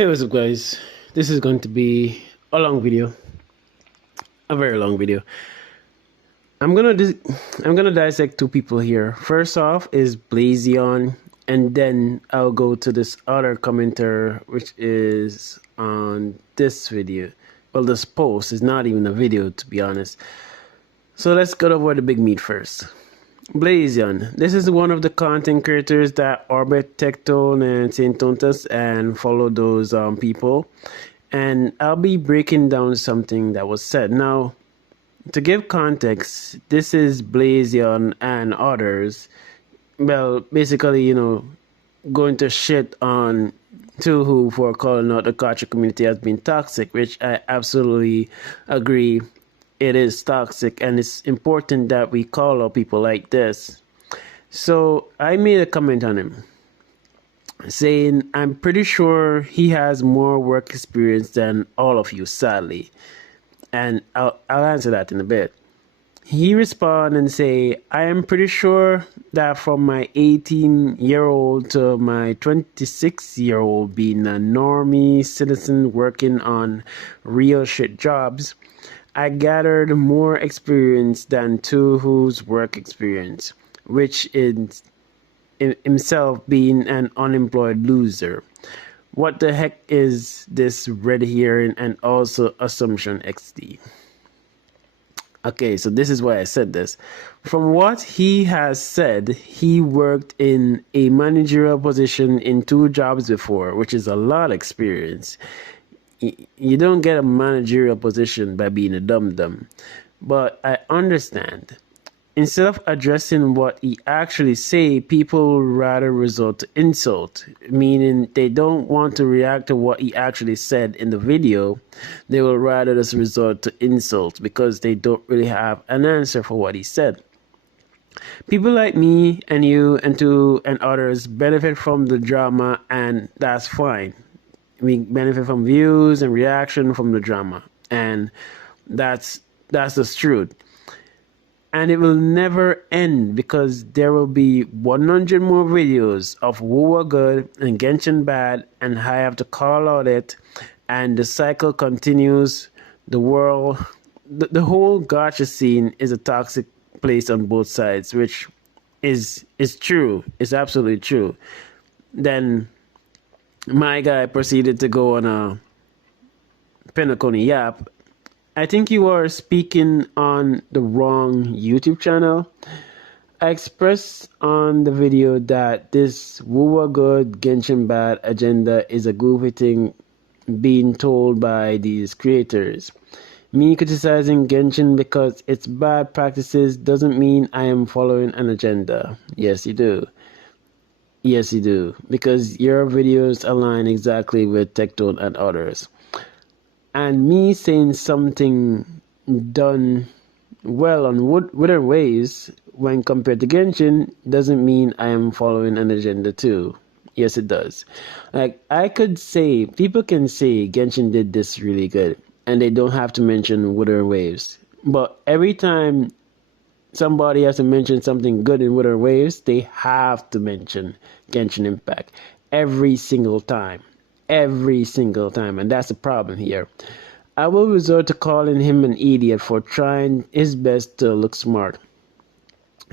Hey, what's up, guys? This is going to be a long video, a very long video. I'm gonna I'm gonna dissect two people here. First off is blazeon, and then I'll go to this other commenter, which is on this video. Well, this post is not even a video, to be honest. So let's go over the big meat first. blazeon. This is one of the content creators that orbit Tectone and Saint Tontas and follow those people. And I'll be breaking down something that was said. Now, to give context, this is blazeon and others. Well, basically, going to shit on Tuhu for calling out the culture community as being toxic, which I absolutely agree. It is toxic, and it's important that we call out people like this. So I made a comment on him saying, I'm pretty sure he has more work experience than all of you, sadly. And I'll answer that in a bit. He responded and say, I am pretty sure that from my 18-year-old to my 26-year-old being a normie citizen working on real shit jobs, I gathered more experience than Tuhu's work experience, which is himself being an unemployed loser. What the heck is this red herring and also assumption XD? Okay, so this is why I said this. From what he has said, he worked in a managerial position in 2 jobs before, which is a lot of experience. You don't get a managerial position by being a dum-dum. But I understand. Instead of addressing what he actually say, people rather resort to insult, meaning they don't want to react to what he actually said in the video. They will rather just resort to insult because they don't really have an answer for what he said. People like me and you and others benefit from the drama, and that's fine. We benefit from views and reaction from the drama, and that's the truth. And it will never end because there will be 100 more videos of Wuwa good and Genshin bad, and I have to call out it, and the cycle continues. The world, the whole gacha scene is a toxic place on both sides, which is true. It's absolutely true. Then my guy proceeded to go on a Penacony Yap. I think you are speaking on the wrong YouTube channel. I expressed on the video that this Wuwa good Genshin bad agenda is a goofy thing being told by these creators. Me criticizing Genshin because it's bad practices doesn't mean I am following an agenda. Yes, you do. Yes, you do. Because your videos align exactly with Tectone and others. And me saying something done well on Wither Ways when compared to Genshin doesn't mean I am following an agenda too. Yes, it does. Like, I could say, people can say Genshin did this really good, and they don't have to mention Wither Waves. But every time somebody has to mention something good in Wither Waves, they have to mention Genshin Impact. Every single time. Every single time. And that's the problem here. I will resort to calling him an idiot for trying his best to look smart.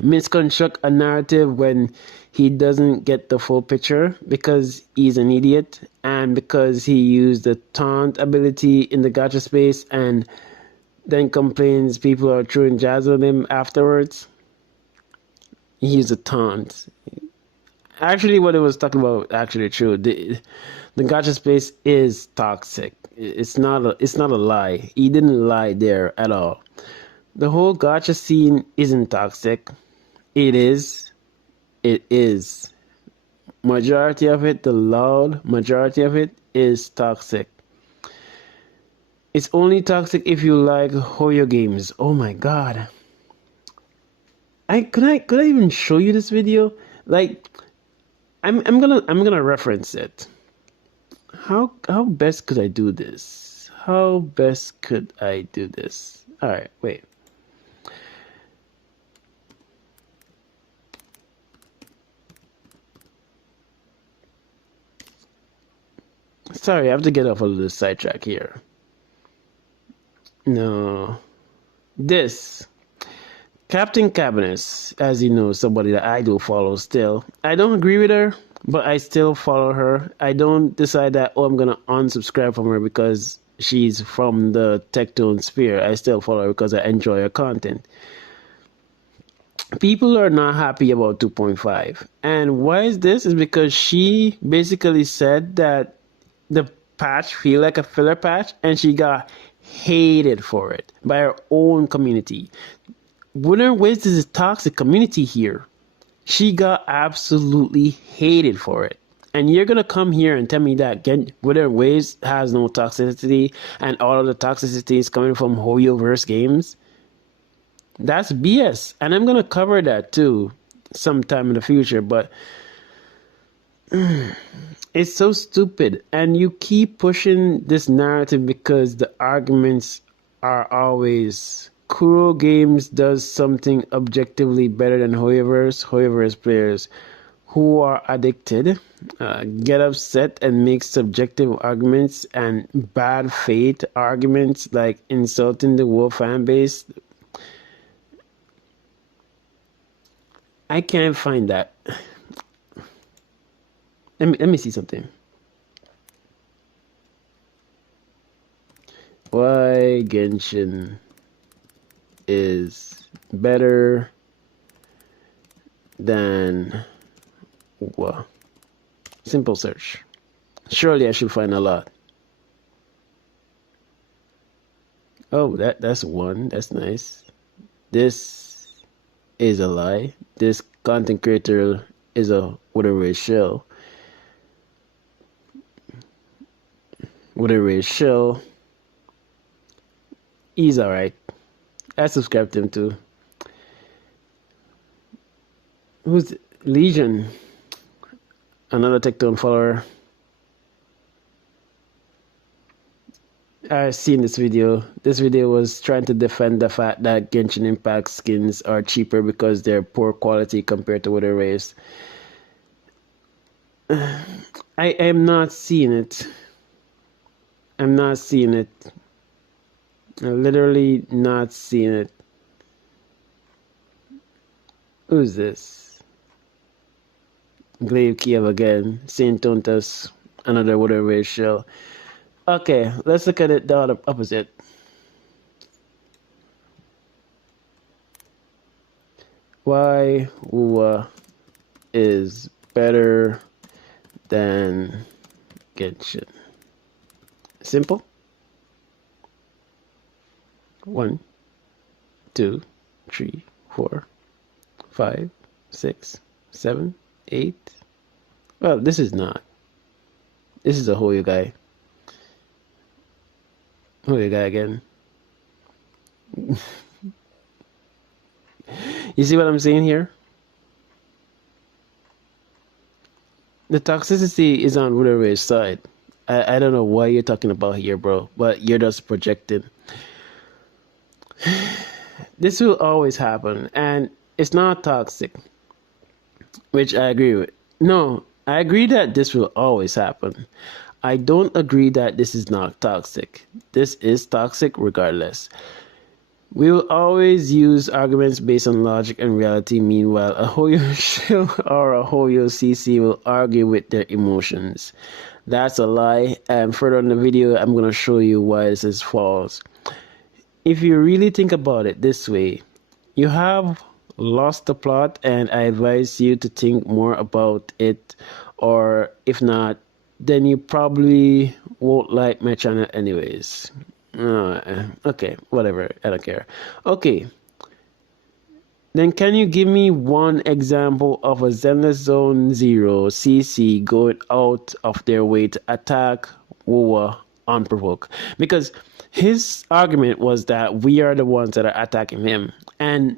Misconstruct a narrative when he doesn't get the full picture because he's an idiot and because he used the taunt ability in the gacha space and then complains people are throwing jazz on him afterwards. He used a taunt. Actually, what it was talking about actually true. The gacha space is toxic. It's not a lie. He didn't lie there at all. The whole gacha scene isn't toxic. It is. It is. Majority of it, the loud majority of it, is toxic. It's only toxic if you like Hoyo games. Oh my god. Could I even show you this video? Like, I'm gonna reference it. How best could I do this? How best could I do this? All right, wait. Sorry, I have to get off a little sidetrack here. No. This. Captain Cabinets, as you know, somebody that I do follow still. I don't agree with her, but I still follow her. I don't decide that, oh, I'm going to unsubscribe from her because she's from the Tectone sphere. I still follow her because I enjoy her content. People are not happy about 2.5. And why is this? Is because she basically said that the patch feel like a filler patch, and she got hated for it by her own community. Wouldn't Wiz is a toxic community here. She got absolutely hated for it. And you're gonna come here and tell me that Wouldn't Wiz has no toxicity and all of the toxicity is coming from Hoyoverse games? That's BS. And I'm gonna cover that too sometime in the future, but it's so stupid. And you keep pushing this narrative because the arguments are always Kuro Games does something objectively better than Hoyoverse players who are addicted get upset and make subjective arguments and bad faith arguments like insulting the whole fan base. I can't find that. Let me see something. Why Genshin is better than WoW? Simple search. Surely I should find a lot. Oh, that's one. That's nice. This is a lie. This content creator is a whatever shell. Whatever shell. He's alright. I subscribe to him too. Who's Legion? Another Tectone follower. I've seen this video. This video was trying to defend the fact that Genshin Impact skins are cheaper because they're poor quality compared to other race. I am not seeing it. I'm not seeing it. I'm literally not seeing it. Who's this? Glaive Kiev again. Saint Tontus. Another water race shell. Okay, let's look at it the opposite. Why WoW is better than Genshin? Simple. 1, 2, 3, 4, 5, 6, 7, 8. Well, this is not. This is a Hoyo guy. Hoyo guy again. You see what I'm saying here? The toxicity is on Ruder's side. I don't know what you're talking about here, bro, but you're just projecting. This will always happen, and it's not toxic, which I agree with. No, I agree that this will always happen. I don't agree that this is not toxic. This is toxic regardless. We will always use arguments based on logic and reality. Meanwhile, a Hoyo shell or a Hoyo CC will argue with their emotions. That's a lie. And further in the video, I'm going to show you why this is false. If you really think about it this way, you have lost the plot, and I advise you to think more about it, or if not, then you probably won't like my channel anyways. Okay, whatever, I don't care. Okay, then can you give me one example of a Zenless Zone Zero CC going out of their way to attack WoW unprovoked? Because his argument was that we are the ones that are attacking him, and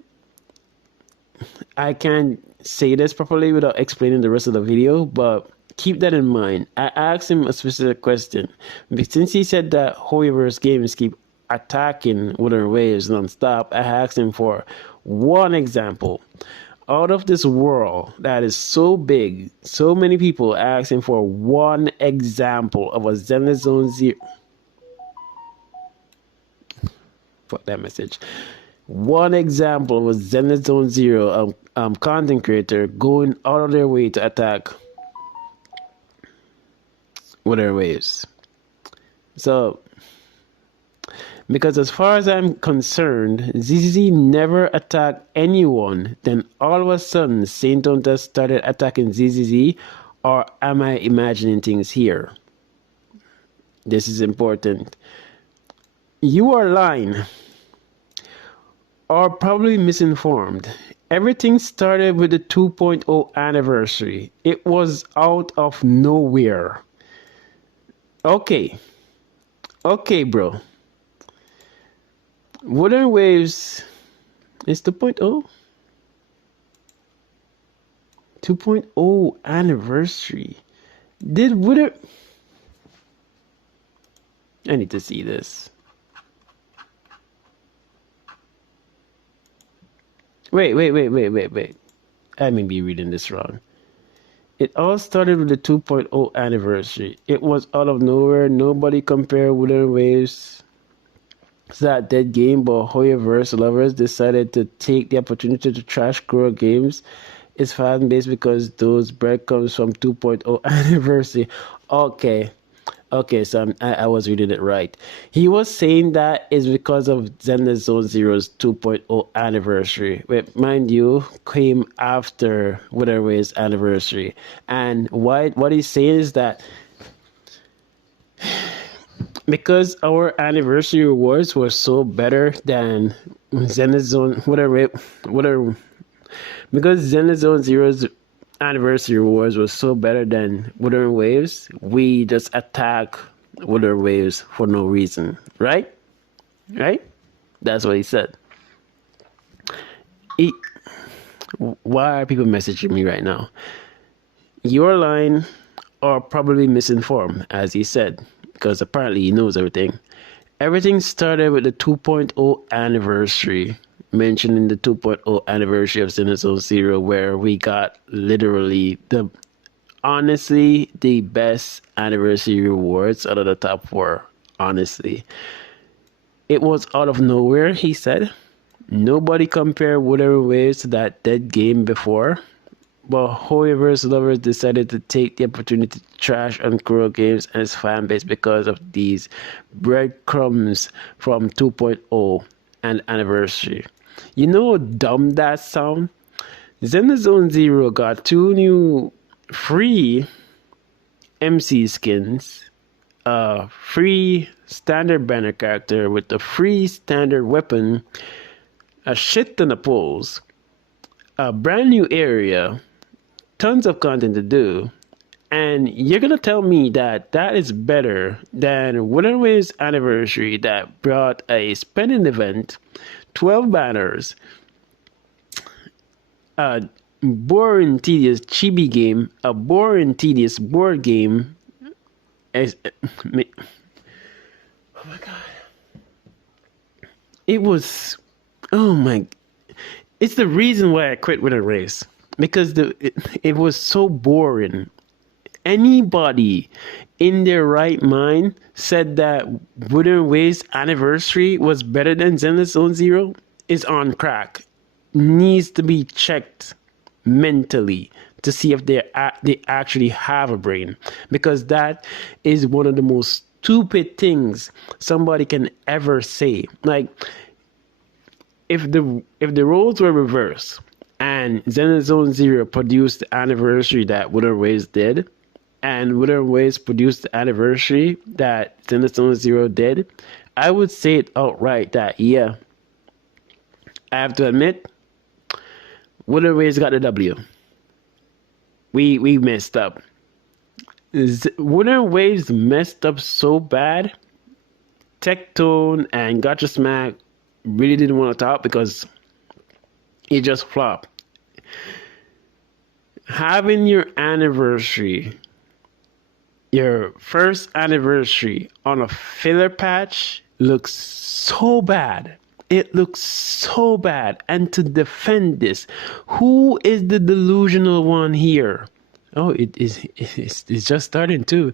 I can't say this properly without explaining the rest of the video, but keep that in mind. I asked him a specific question. Since he said that Hoyoverse games keep attacking Wooden Waves non-stop, I asked him for one example out of this world that is so big, so many people asking for one example of a Zenless Zone Zero. Fuck that message. One example of a Zenless Zone Zero content creator going out of their way to attack Wither Waves. So, because as far as I'm concerned, ZZZ never attacked anyone. Then all of a sudden, Saint just started attacking ZZZ, or am I imagining things here? This is important. You are lying, or probably misinformed. Everything started with the 2.0 anniversary. It was out of nowhere. Okay, bro. Wither Waves is 2.0? 2.0 anniversary. Did Wither... I need to see this. Wait. I may be reading this wrong. It all started with the 2.0 anniversary. It was out of nowhere. Nobody compared Wither Waves to that dead game, but Hoyoverse lovers decided to take the opportunity to trash Kuro games. It's fan based because those breadcrumbs from 2.0 anniversary. Okay, so I was reading it right. He was saying that is because of Zenless Zone Zero's 2.0 anniversary, which, mind you, came after Wither Waves anniversary. And what he's saying is that because our anniversary rewards were so better than Zenless Zone, because Zenless Zone Zero's anniversary rewards was so better than Wither Waves, we just attack Wither Waves for no reason, right? That's what he said. Why are people messaging me right now? You're lying or probably misinformed, as he said, because apparently he knows everything. Everything started with the 2.0 anniversary, mentioning the 2.0 anniversary of Zenless Zone Zero, where we got literally honestly the best anniversary rewards out of the top 4. Honestly, it was out of nowhere. He said nobody compared Wither Waves to that dead game before, but Hoyoverse lovers decided to take the opportunity to trash on Kuro Games and its fan base because of these breadcrumbs from 2.0 and anniversary. You know how dumb that sound? Zenless Zone Zero got 2 new free MC skins, a free standard banner character with a free standard weapon, a shit ton of pulls, a brand new area, tons of content to do, and you're gonna tell me that that is better than Wither Waves anniversary that brought a spending event, 12 banners, a boring, tedious chibi game, a boring, tedious board game. Oh my god. It was, oh my, it's the reason why I quit Wither Waves. Because it was so boring. Anybody in their right mind said that Wither Waves anniversary was better than Zenless Zone Zero is on crack. Needs to be checked mentally to see if they actually have a brain, because that is one of the most stupid things somebody can ever say. Like, if the roles were reversed and Zenless Zone Zero produced the anniversary that Wither Waves did, and Wither Waves produced the anniversary that Zenless Zone Zero did, I would say it outright that, yeah, I have to admit, Wither Waves got the W. We messed up. Wither Waves messed up so bad, Tectone and Gotcha Smack really didn't want to talk because it just flopped. Having your anniversary, your first anniversary on a filler patch looks so bad. It looks so bad. And to defend this, who is the delusional one here? Oh, it's just starting too.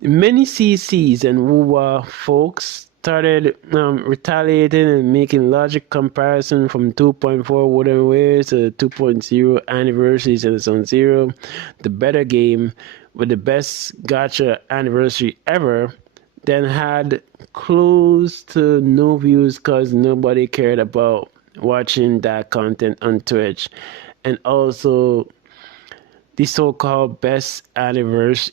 Many CCs and WUWA folks started retaliating and making logic comparison from 2.4 Wooden Ways to 2.0 anniversaries and Zone Zero, the better game with the best gacha anniversary ever, then had close to no views because nobody cared about watching that content on Twitch. And also the so-called best gacha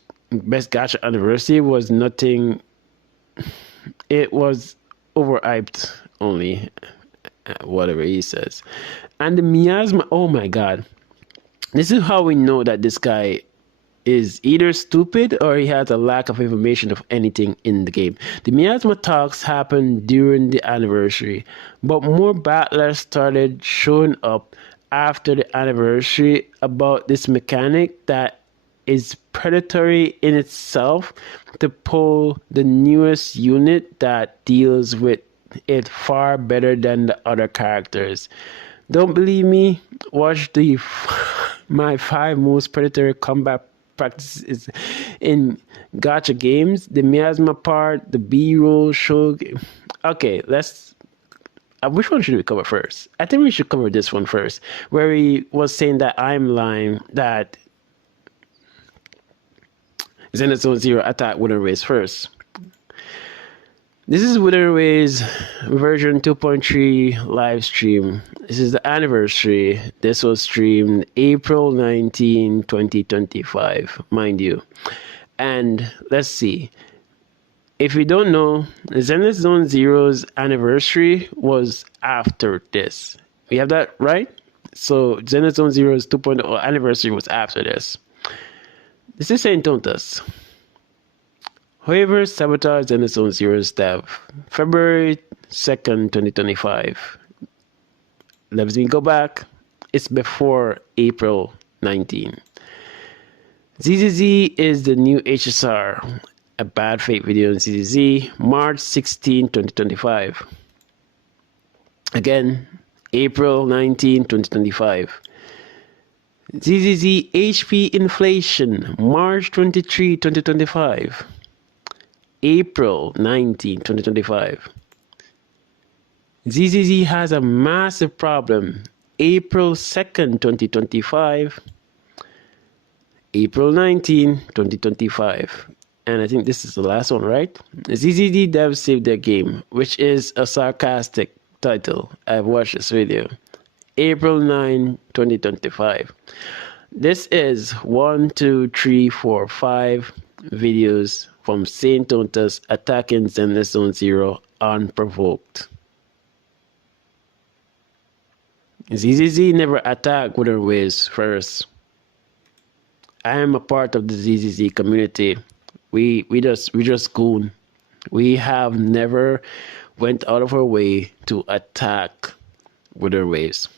anniversary was nothing. It was overhyped only, whatever he says. And the miasma, oh my god, this is how we know that this guy is either stupid or he has a lack of information of anything in the game. The miasma talks happened during the anniversary, but more battlers started showing up after the anniversary about this mechanic that is predatory in itself to pull the newest unit that deals with it far better than the other characters. Don't believe me? Watch my 5 most predatory combat practices in gacha games. The miasma part, the B-roll show. Okay, which one should we cover first? I think we should cover this one first, where he was saying that I'm lying, that Zenithzone Zero attack Wooden Race first. This is Wooden Race version 2.3 live stream. This is the anniversary. This was streamed April 19, 2025, mind you. And let's see. If you don't know, Zenithzone Zero's anniversary was after this. We have that right? So Zenithzone Zero's 2.0 anniversary was after this. This is Saint Tontas. However, sabotage Zenithzone Zero's dev February 2nd, 2025. Let me go back. It's before April 19. ZZZ is the new HSR. A bad fake video on ZZZ, March 16, 2025. Again, April 19, 2025. ZZZ HP inflation, March 23, 2025. April 19, 2025. ZZZ has a massive problem, April 2nd, 2025. April 19, 2025. And I think this is the last one, right? ZZZ devs saved their game, which is a sarcastic title. I've watched this video. April 9, 2025. This is 1, 2, 3, 4, 5 videos from Saint Tontas attacking Zenithzone Zero unprovoked. ZZZ never attacked Wooden Waves first. I am a part of the ZZZ community. We just goon. We have never went out of our way to attack Wooden Waves.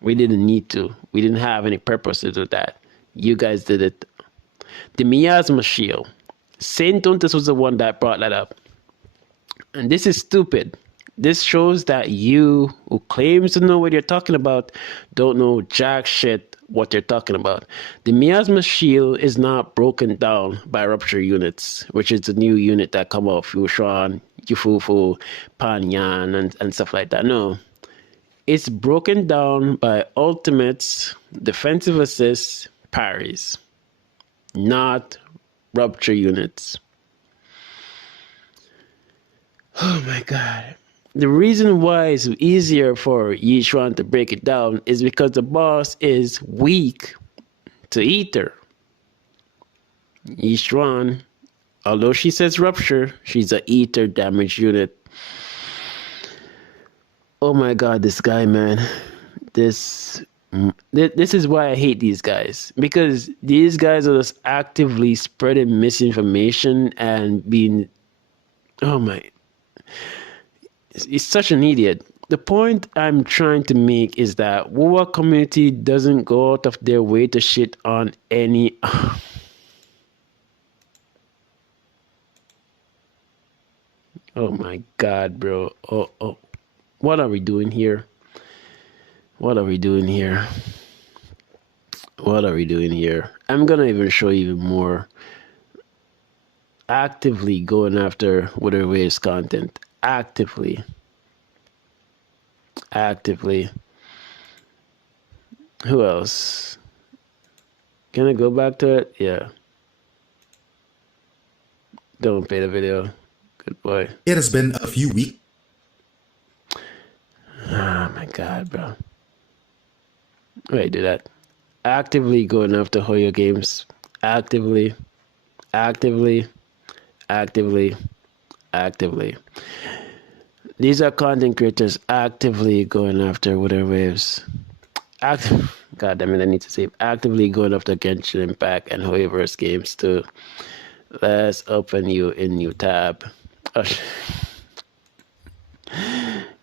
We didn't need to. We didn't have any purpose to do that. You guys did it. The miasma shield. Saint Tontas was the one that brought that up. And this is stupid. This shows that you, who claims to know what you're talking about, don't know jack shit what you're talking about. The miasma shield is not broken down by rupture units, which is the new unit that come out, Fushan, Yufufu, Panyan, and stuff like that. No. It's broken down by ultimates, defensive assists, parries, not rupture units. Oh my god. The reason why it's easier for Yishuan to break it down is because the boss is weak to Ether. Yishuan, although she says rupture, she's a Ether damage unit. Oh my god, this guy, man. This is why I hate these guys. Because these guys are just actively spreading misinformation and being... Oh my... He's such an idiot. The point I'm trying to make is that WoWa community doesn't go out of their way to shit on any... Oh my god, bro. Oh. What are we doing here? What are we doing here? What are we doing here? I'm gonna even show you even more. Actively going after Wither Waves content. Actively. Who else? Can I go back to it? Yeah. Don't play the video. Good boy. It has been a few weeks. Oh my god, bro. Wait, do that. Actively going after Hoyo games. Actively. These are content creators actively going after Wither Waves. God damn it, I need to say actively going after Genshin Impact and Hoyoverse games too. Let's open you a new tab. Oh,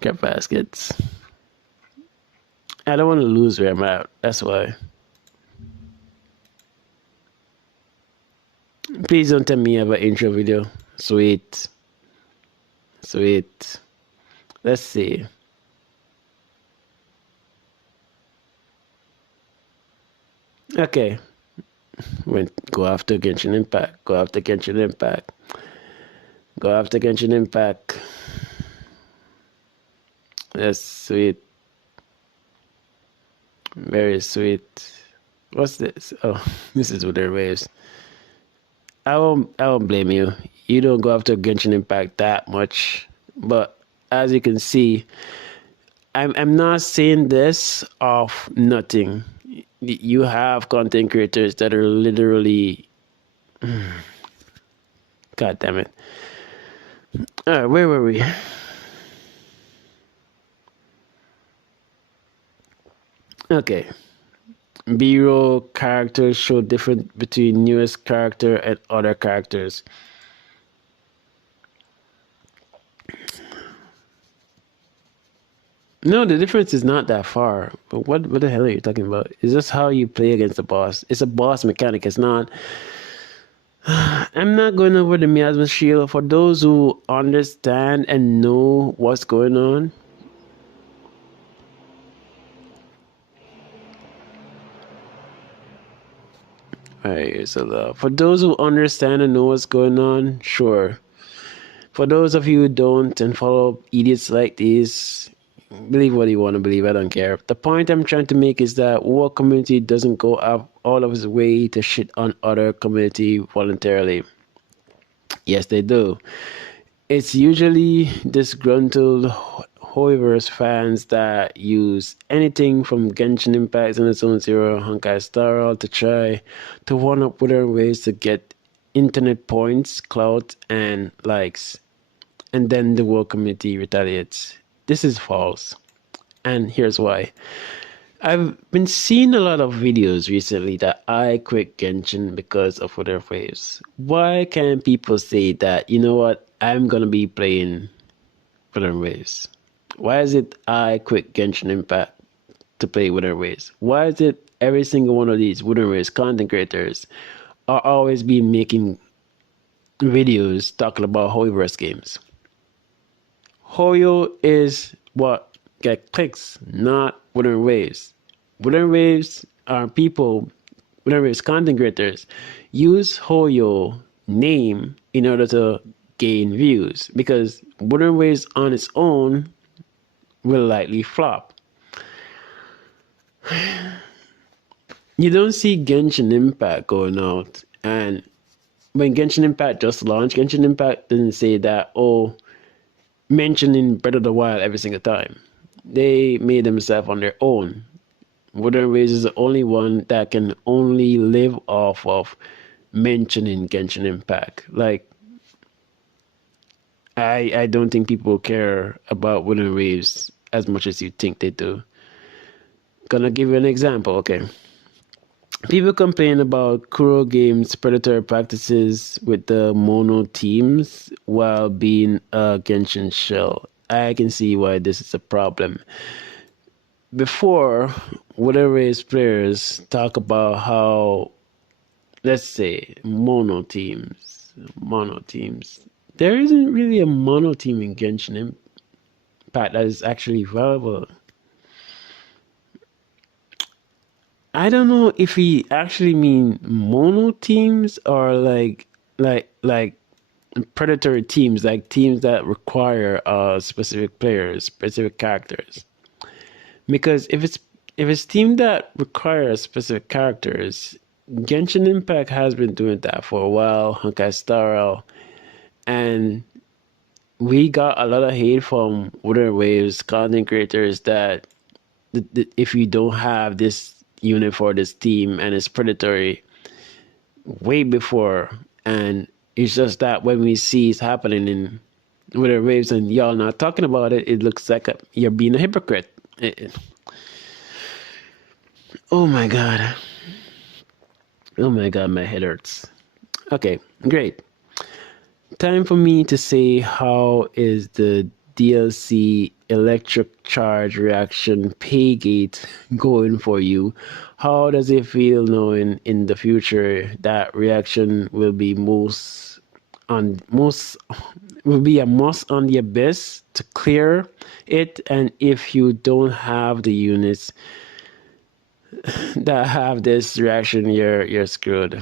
Crap baskets. I don't want to lose where I'm at. That's why. Please don't tell me you have an intro video. Sweet. Let's see. Okay. Go after Genshin Impact. That's sweet. Very sweet. What's this? Oh, this is Wither Waves. I won't blame you. You don't go after Genshin Impact that much. But as you can see, I'm not saying this of nothing. You have content creators that are literally God damn it. Alright, where were we? Okay. B-roll characters show difference between newest character and other characters. No, the difference is not that far. But what the hell are you talking about? It's just how you play against the boss. It's a boss mechanic. It's not. I'm not going over the miasma shield. For those who understand and know what's going on, alright, so for those who understand and know what's going on, sure. For those of you who don't and follow idiots like these, believe what you want to believe. I don't care. The point I'm trying to make is that our community doesn't go up all of its way to shit on other community voluntarily. Yes, they do. It's usually disgruntled Hoiverse fans that use anything from Genshin Impact and its own Zero Honkai Star to try to one up Wither Waves to get internet points, clout, and likes. And then the world community retaliates. This is false. And here's why. I've been seeing a lot of videos recently that I quit Genshin because of Wither Waves. Why can't people say that, you know what, I'm gonna be playing Wither Waves? Why is it I quit Genshin Impact to play Wither Waves? Why is it every single one of these Wither Waves content creators are always be making videos talking about Hoyoverse games? Hoyo is what get clicks, not Wither Waves. Wither Waves are people, Wither Waves content creators use Hoyo name in order to gain views because Wither Waves on its own will likely flop. You don't see Genshin Impact going out, and when Genshin Impact just launched, Genshin Impact didn't say that, oh, mentioning Breath of the Wild every single time. They made themselves on their own. Wither Waves is the only one that can only live off of mentioning Genshin Impact. Like, I don't think people care about Wither Waves as much as you think they do. Gonna give you an example, okay? People complain about Kuro Games' predatory practices with the mono teams while being a Genshin shell. I can see why this is a problem. Before, Wither Waves players talk about how, let's say, mono teams. There isn't really a mono team in Genshin pack that is actually valuable. I don't know if he actually mean mono teams or like predatory teams, like teams that require specific players, specific characters. Because if it's team that requires specific characters, Genshin Impact has been doing that for a while, Honkai Star Rail, and we got a lot of hate from Wuthering Waves content creators that if you don't have this unit for this team and it's predatory way before, and it's just that when we see it's happening in Wuthering Waves and y'all not talking about it, it looks like you're being a hypocrite. Oh my god. Oh my god, my head hurts. Okay, great. Time for me to say how is the DLC electric charge reaction Paygate going for you? How does it feel knowing in the future that reaction will be will be a must on the abyss to clear it, and if you don't have the units that have this reaction, you're screwed.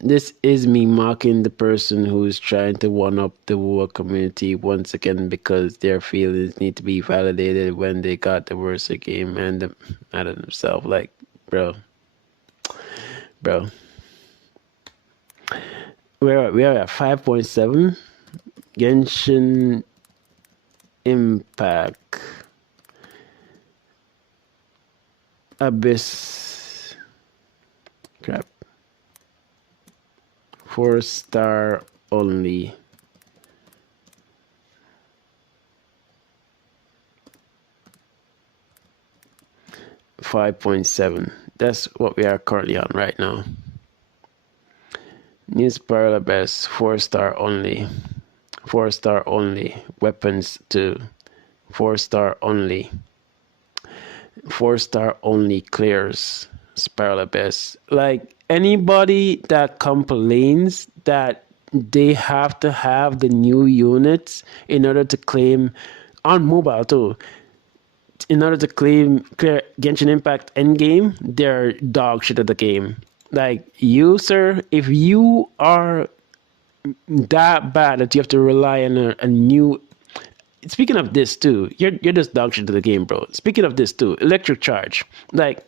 This is me mocking the person who's trying to one up the war community once again because their feelings need to be validated when they got the worst game and out of themselves. Like, bro. We are at 5.7. Genshin Impact. Abyss. Crap. 4-star only. $5.7. That's what we are currently on right now. New Spiral Abyss, 4-star only. 4-star only. Weapons 2. 4-star only. 4-star only clears Spiral Abyss. Like, anybody that complains that they have to have the new units in order to claim on mobile too, in order to claim clear Genshin Impact endgame, they're dog shit at the game. Like, you, sir, if you are that bad that you have to rely on a new. Speaking of this too, you're just dog shit to the game, bro. Speaking of this too, electric charge. Like,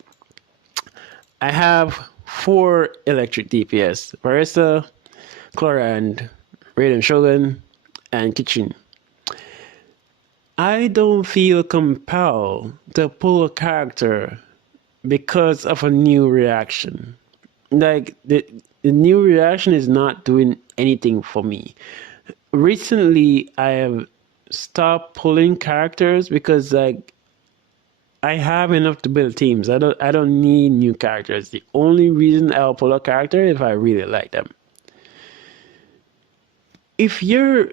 I have 4 electric DPS: Barista, Chlorand, Raiden Shogun, and Kitchen. I don't feel compelled to pull a character because of a new reaction. Like, the new reaction is not doing anything for me. Recently, I have stopped pulling characters because, like, I have enough to build teams. I don't need new characters. The only reason I'll pull a character if I really like them. If you're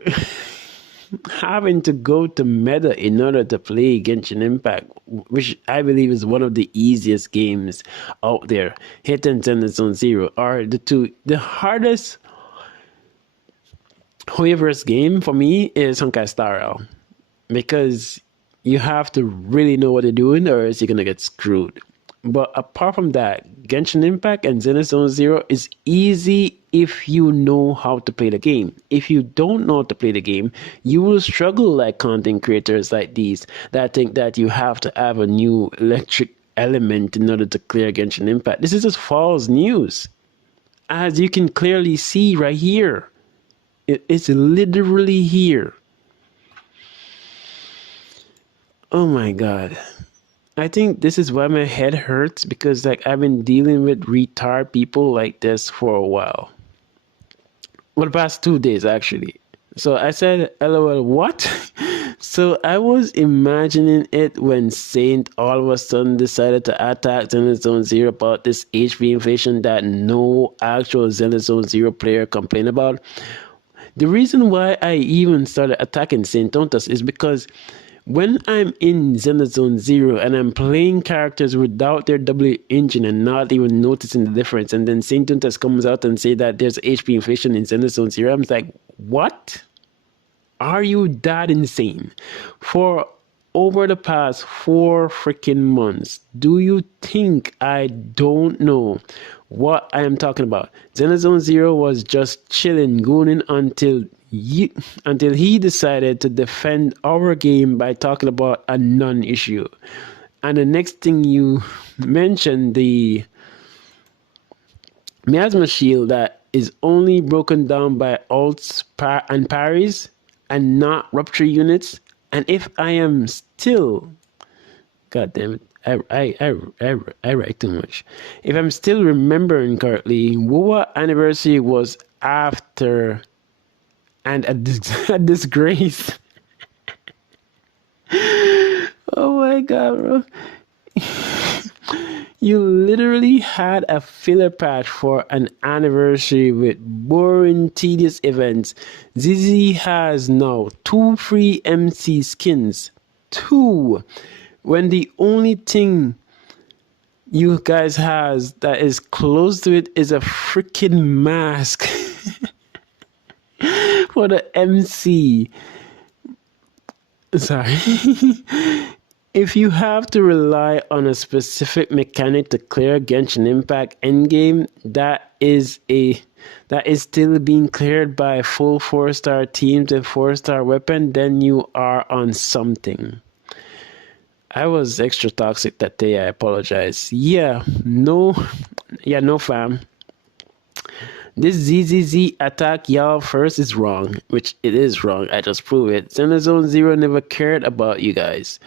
having to go to meta in order to play Genshin Impact, which I believe is one of the easiest games out there, Hit and Zenless Zone Zero are the hardest Hoyoverse game for me is Honkai Star Rail, because you have to really know what you're doing or else you're gonna get screwed. But apart from that, Genshin Impact and Zenless Zone Zero is easy if you know how to play the game. If you don't know how to play the game, you will struggle like content creators like these that think that you have to have a new electric element in order to clear Genshin Impact. This is just false news. As you can clearly see right here. It's literally here. Oh my god. I think this is why my head hurts, because like I've been dealing with retard people like this for a while. Well, the past 2 days actually. So I said, LOL, what? So I was imagining it when Saint all of a sudden decided to attack Zenless Zone Zero about this HP inflation that no actual Zenless Zone Zero player complained about. The reason why I even started attacking Saint Tontas is because when I'm in Zenless Zone Zero and I'm playing characters without their W engine and not even noticing the difference, and then Saint Tontas comes out and say that there's HP inflation in Zenless Zone Zero, I'm like, what? Are you that insane? For over the past 4 freaking months, do you think I don't know what I am talking about? Xenozone Zero was just chilling, gooning until he decided to defend our game by talking about a non-issue. And the next thing you mentioned, the miasma shield that is only broken down by ults and parries and not rupture units. And if I am still, god damn it, I write too much. If I'm still remembering correctly, WoWA anniversary was after and a disgrace. Oh my god, bro. You literally had a filler patch for an anniversary with boring, tedious events. ZZ has now 2 free MC skins. 2! When the only thing you guys has that is close to it is a freaking mask for the MC. Sorry. If you have to rely on a specific mechanic to clear Genshin Impact endgame, that is still being cleared by full 4-star teams with 4-star weapon, then you are on something. I was extra toxic that day, I apologize. No fam. This ZZZ attack y'all first is wrong, which it is wrong, I just proved it. Xenozone Zero never cared about you guys.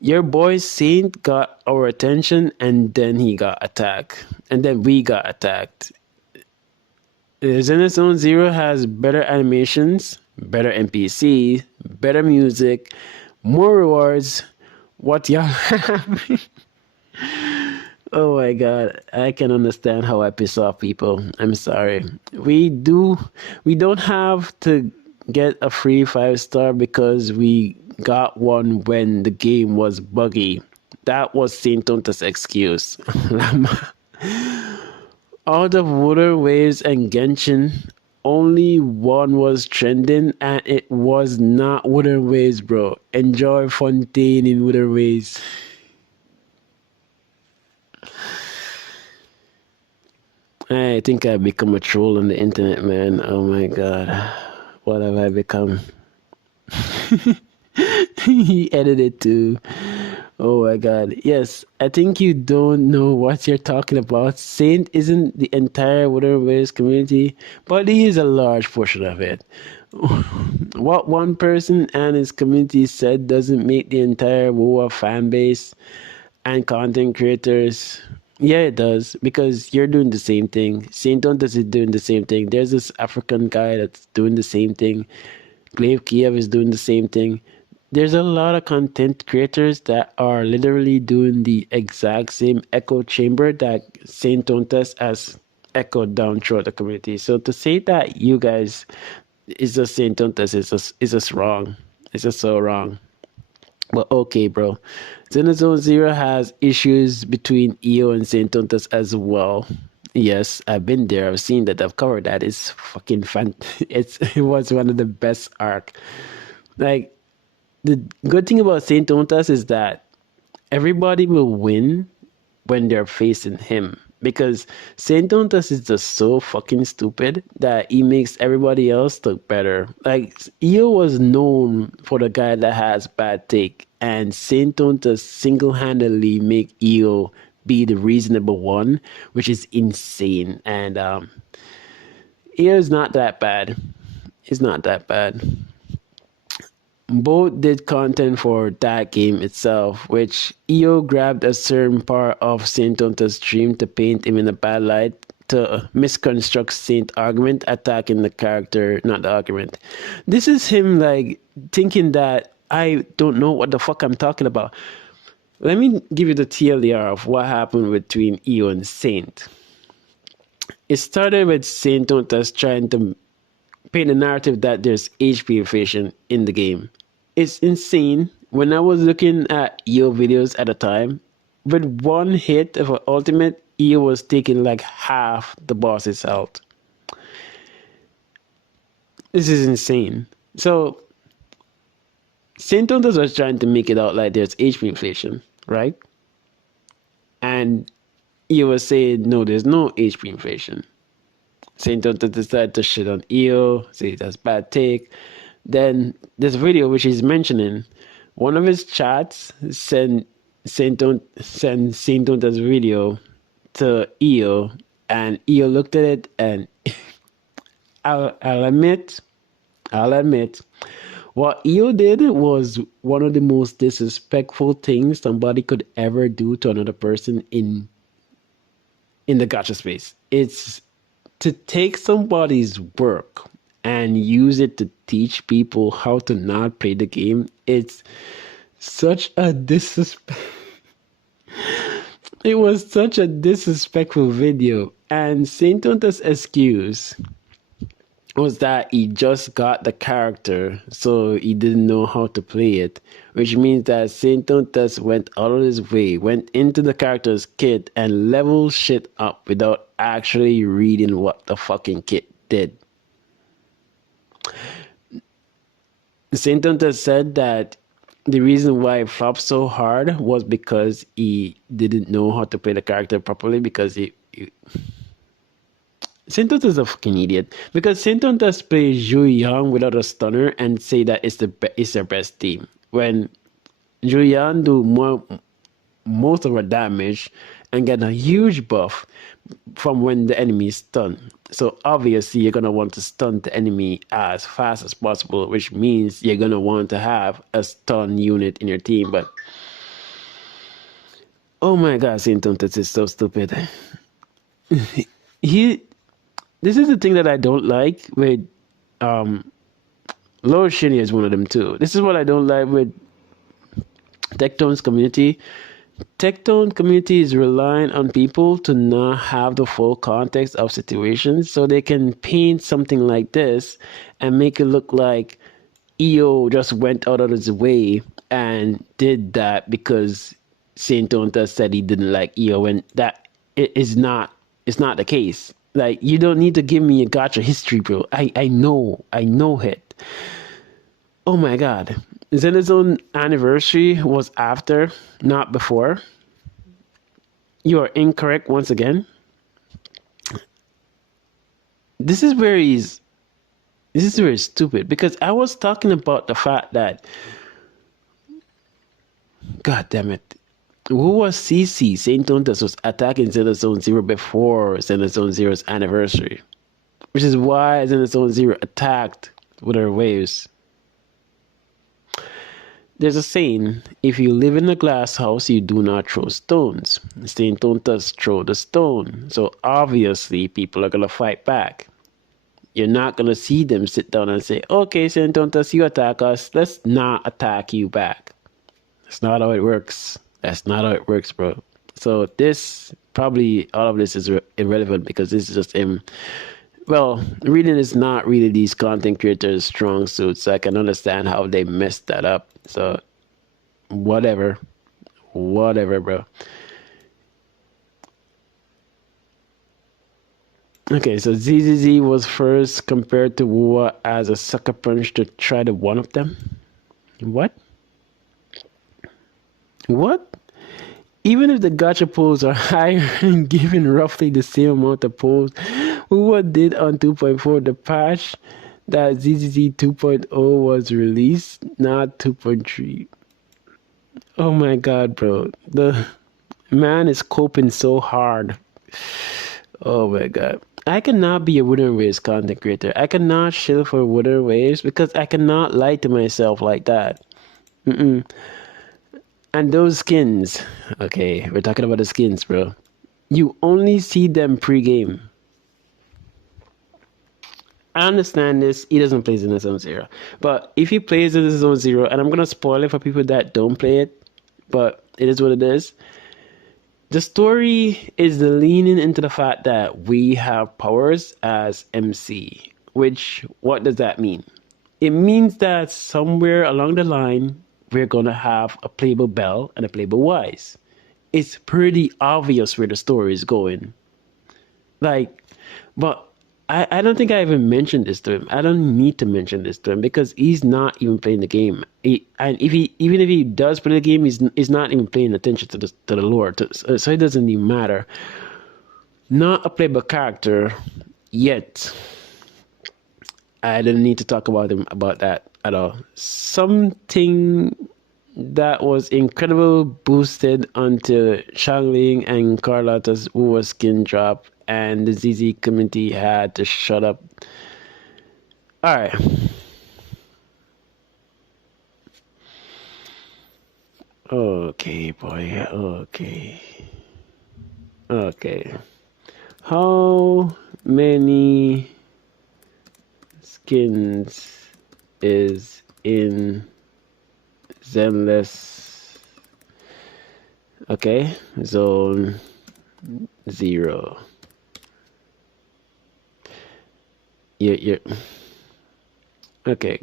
Your boy Saint got our attention and then he got attacked. And then we got attacked. Xenozone Zero has better animations, better NPCs, better music, more rewards. What y'all have? Oh my god, I can understand how I piss off people. I'm sorry. We don't have to get a free 5-star because we got one when the game was buggy. That was Saint Tonta's excuse. Out of Water Waves and Genshin, only one was trending and it was not Water Waves, bro. Enjoy Fontaine in Water Waves. I think I've become a troll on the internet, man. Oh my god. What have I become? He edited too. Oh my god. Yes, I think you don't know what you're talking about. Saint isn't the entire Waterways community, but he is a large portion of it. What one person and his community said doesn't make the entire WoW fan base and content creators. Yeah, it does, because you're doing the same thing. Saint Tontas is doing the same thing. There's this African guy that's doing the same thing. Glaive Kiev is doing the same thing. There's a lot of content creators that are literally doing the exact same echo chamber that Saint Tontas has echoed down throughout the community. So to say that you guys is just Saint Tontas is just wrong. It's just so wrong. But okay, bro. Xenozone Zero has issues between EO and Saint Tontas as well. Yes, I've been there. I've seen that. I've covered that. It's fucking fun. It was one of the best arc. Like, the good thing about Saint Tontas is that everybody will win when they're facing him. Because Saint Tontas is just so fucking stupid that he makes everybody else look better. Like, EO was known for the guy that has bad take, and Saint Tontas single-handedly make EO be the reasonable one, which is insane. And EO is not that bad. It's not that bad. Both did content for that game itself, which EO grabbed a certain part of Saint Tonta's stream to paint him in a bad light to misconstruct Saint argument, attacking the character, not the argument. This is him like thinking that I don't know what the fuck I'm talking about. Let me give you the TLDR of what happened between EO and Saint. It started with Saint Tontas trying to paint a narrative that there's HP inflation in the game. It's insane. When I was looking at EO videos at the time, with one hit of an ultimate, EO was taking like half the boss's health. This is insane. So Saint Tontas was trying to make it out like there's HP inflation, right? And you were saying no, there's no HP inflation. Saint Tontas decided to shit on EO, say that's bad take. Then this video which he's mentioning, one of his chats sent Saint Tontas video to EO, and EO looked at it, and I'll admit, what EO did was one of the most disrespectful things somebody could ever do to another person in the gacha space. It's to take somebody's work and use it to teach people how to not play the game. It's such a disrespect. It was such a disrespectful video. And Saint Tonta's excuse was that he just got the character, so he didn't know how to play it, which means that Saint Tontas went out of his way, went into the character's kit and leveled shit up without actually reading what the fucking kit did. Saint Tontas said that the reason why it flopped so hard was because he didn't know how to play the character properly, because Saint Tontas is a fucking idiot, because Saint Tontas plays Zhu Yang without a stunner and say that it's their best team, when Zhu Yang do most of her damage and get a huge buff from when the enemy is stunned. So obviously you're gonna want to stun the enemy as fast as possible, which means you're gonna want to have a stun unit in your team. But oh my god, Saint Tontas is so stupid. This is the thing that I don't like with Lord Shinny is one of them too. This is what I don't like with Tectone's community. Tectone community is relying on people to not have the full context of situations, so they can paint something like this and make it look like EO just went out of his way and did that because Saint Tonta said he didn't like EO, when that it's not the case. Like, you don't need to give me a gacha history, bro. I know it. Oh my god. Zenith's anniversary was after, not before. You are incorrect once again. This is very stupid, because I was talking about the fact that, god damn it, who was CC? Saint Tontas was attacking Zenith's 0 before Zenith's 0's anniversary, which is why Zenith's 0 attacked with her waves. There's a saying, if you live in a glass house, you do not throw stones. Saint Tontas throw the stone. So obviously people are going to fight back. You're not going to see them sit down and say, okay, Saint Tontas, you attack us, let's not attack you back. That's not how it works. That's not how it works, bro. So this, probably all of this is irrelevant, because this is just him. Well, reading is not really these content creators' strong suit, so I can understand how they messed that up. So, whatever, bro. Okay, so ZZZ was first compared to Wua as a sucker punch to try to one-up them. What? Even if the gacha pulls are higher and given roughly the same amount of pulls, Wua did on 2.4, the patch that ZZZ 2.0 was released, not 2.3. Oh my god, bro. The man is coping so hard. Oh my god. I cannot be a Wooden Waves content creator. I cannot shill for Wooden Waves because I cannot lie to myself like that. And those skins, okay, we're talking about the skins, bro. You only see them pre-game. I understand this, he doesn't play Zenith 0. But if he plays Zenith 0, and I'm going to spoil it for people that don't play it, but it is what it is. The story is leaning into the fact that we have powers as MC, which, what does that mean? It means that somewhere along the line, we're going to have a playable Bell and a playable Wise. It's pretty obvious where the story is going. Like, but I don't think I even mentioned this to him. I don't need to mention this to him because he's not even playing the game. And if he even if he does play the game, he's not even paying attention to the lore. So it doesn't even matter. Not a playable character yet. I didn't need to talk about him about that at all. Something that was incredible boosted onto Shangling and Carlotta's Uwa skin drop, and the ZZ community had to shut up. Alright. Okay, boy. Okay. Okay. How many skins is in Zenless? Okay, zone 0. Yeah. Okay.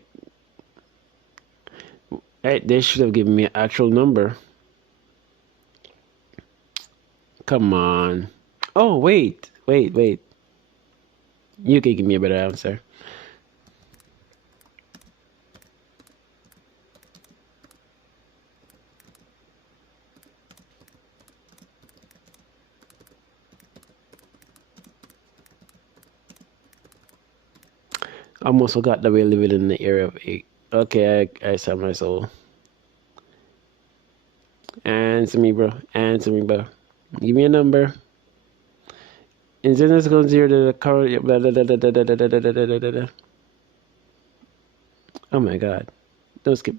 Right, they should have given me an actual number. Come on. Oh, wait. You can give me a better answer. I almost forgot that we're living in the area of 8. Okay, I saw my soul. Answer me, bro. Give me a number. Instead of going 0 to the current. Oh my god. Don't skip.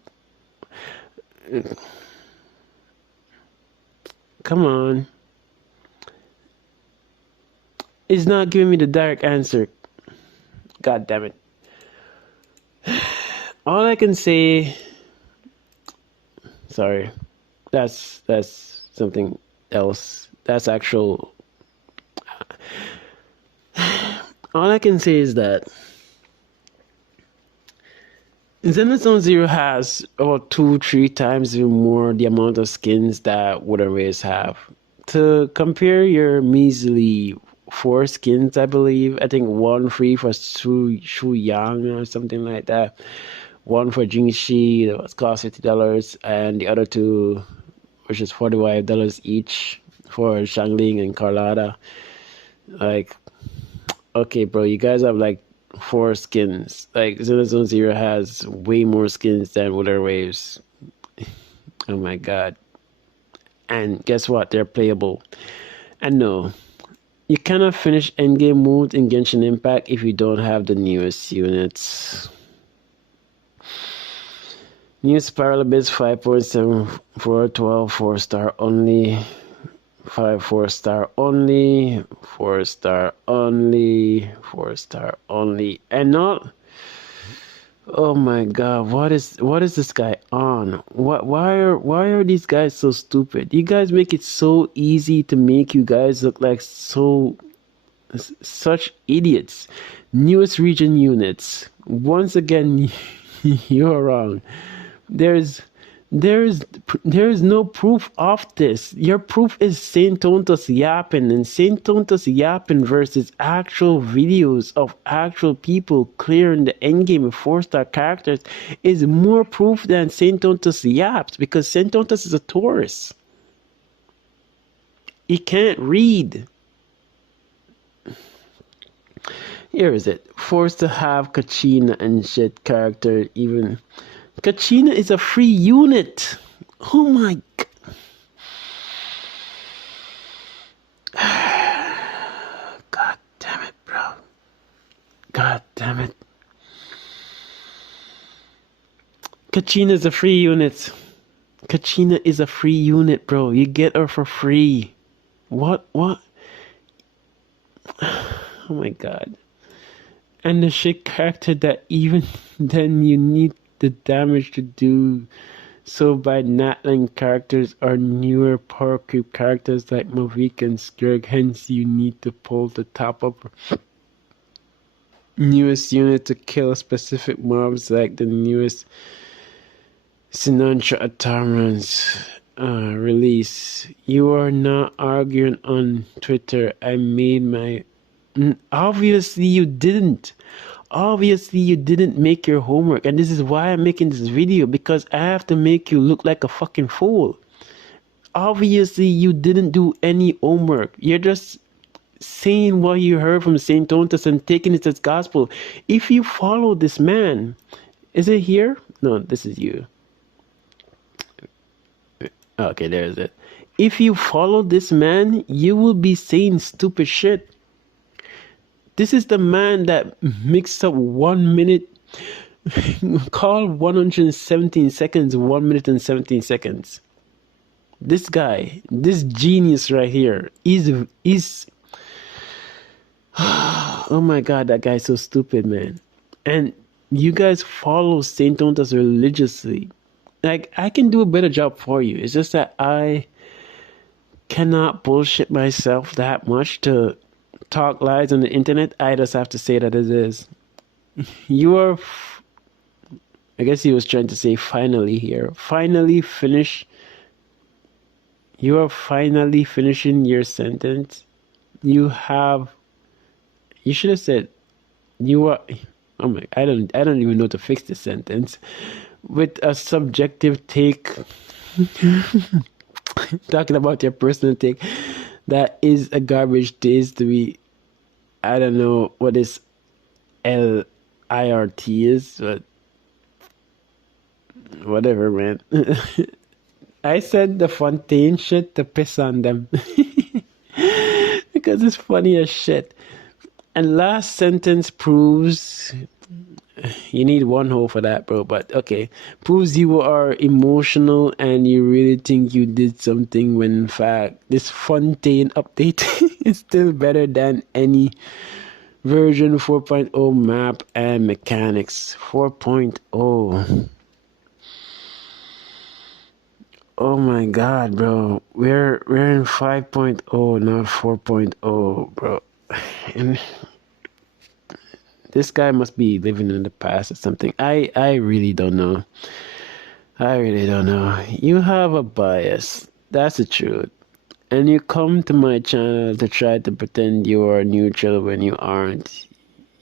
Come on. It's not giving me the direct answer. God damn it. All I can say. Sorry. That's something else. That's actual. All I can say is that Zenless Zero has about 2-3 times even more the amount of skins that Wooden Rays have. To compare your measly 4 skins, I believe, I think 1 free for Shu Yang or something like that. 1 for Jingxi that was cost $50, and the other 2, which is $45 each for Shangling and Carlotta. Like, okay, bro, you guys have like 4 skins. Like, Zenless Zero has way more skins than Wither Waves. Oh my god. And guess what? They're playable. And no, you cannot finish endgame moves in Genshin Impact if you don't have the newest units. New Spiral Abyss 5.74, 12, 4-star only. 5 4-star only, 4-star only, 4-star only, and not. Oh my god, what is this guy on? Why are these guys so stupid? You guys make it so easy to make you guys look like such idiots. Newest region units. Once again, you're wrong. There's no proof of this. Your proof is Saint Tontos yapping, and Saint Tontos yapping versus actual videos of actual people clearing the endgame with 4-star characters is more proof than Saint Tontos yaps, because Saint Tontos is a Taurus. He can't read. Here is it. Forced to have Kachina and shit character even. Kachina is a free unit. Oh my god damn it, bro. God damn it. Kachina is a free unit. Kachina is a free unit, bro. You get her for free. What? Oh my god. And the shit character that even then you need the damage to do so by Natlan characters are newer power creep characters like Mavic and Skirg, hence you need to pull the top up newest unit to kill specific mobs like the newest Sinantra Atarmans release. You are not arguing on Twitter. I made my Obviously you didn't. Obviously you didn't make your homework, and this is why I'm making this video, because I have to make you look like a fucking fool. Obviously you didn't do any homework. You're just saying what you heard from Saint Tontus and taking it as gospel. If you follow this man, is it here? No, this is you. Okay, there's it. If you follow this man, you will be saying stupid shit. This is the man that mixed up 1 minute, called 117 seconds, 1 minute and 17 seconds. This guy, this genius right here, is oh my god, that guy's so stupid, man. And you guys follow Saint Tontas religiously. Like, I can do a better job for you. It's just that I cannot bullshit myself that much to talk lies on the internet. I just have to say that it is. You are, I guess he was trying to say finally here. Finally finish. You are finally finishing your sentence. You should have said, you are, oh my, I don't even know to fix this sentence. With a subjective take, talking about your personal take, that is a garbage taste to me. I don't know what this LIRT is, but whatever, man. I said the Fontaine shit to piss on them. Because it's funny as shit. And last sentence proves, you need one hole for that, bro, but okay. Proves you are emotional and you really think you did something, when in fact this Fontaine update is still better than any version 4.0 map and mechanics. 4.0. Oh my god, bro. We're in 5.0, not 4.0, bro. And this guy must be living in the past or something. I really don't know. I really don't know. You have a bias. That's the truth. And you come to my channel to try to pretend you are neutral when you aren't.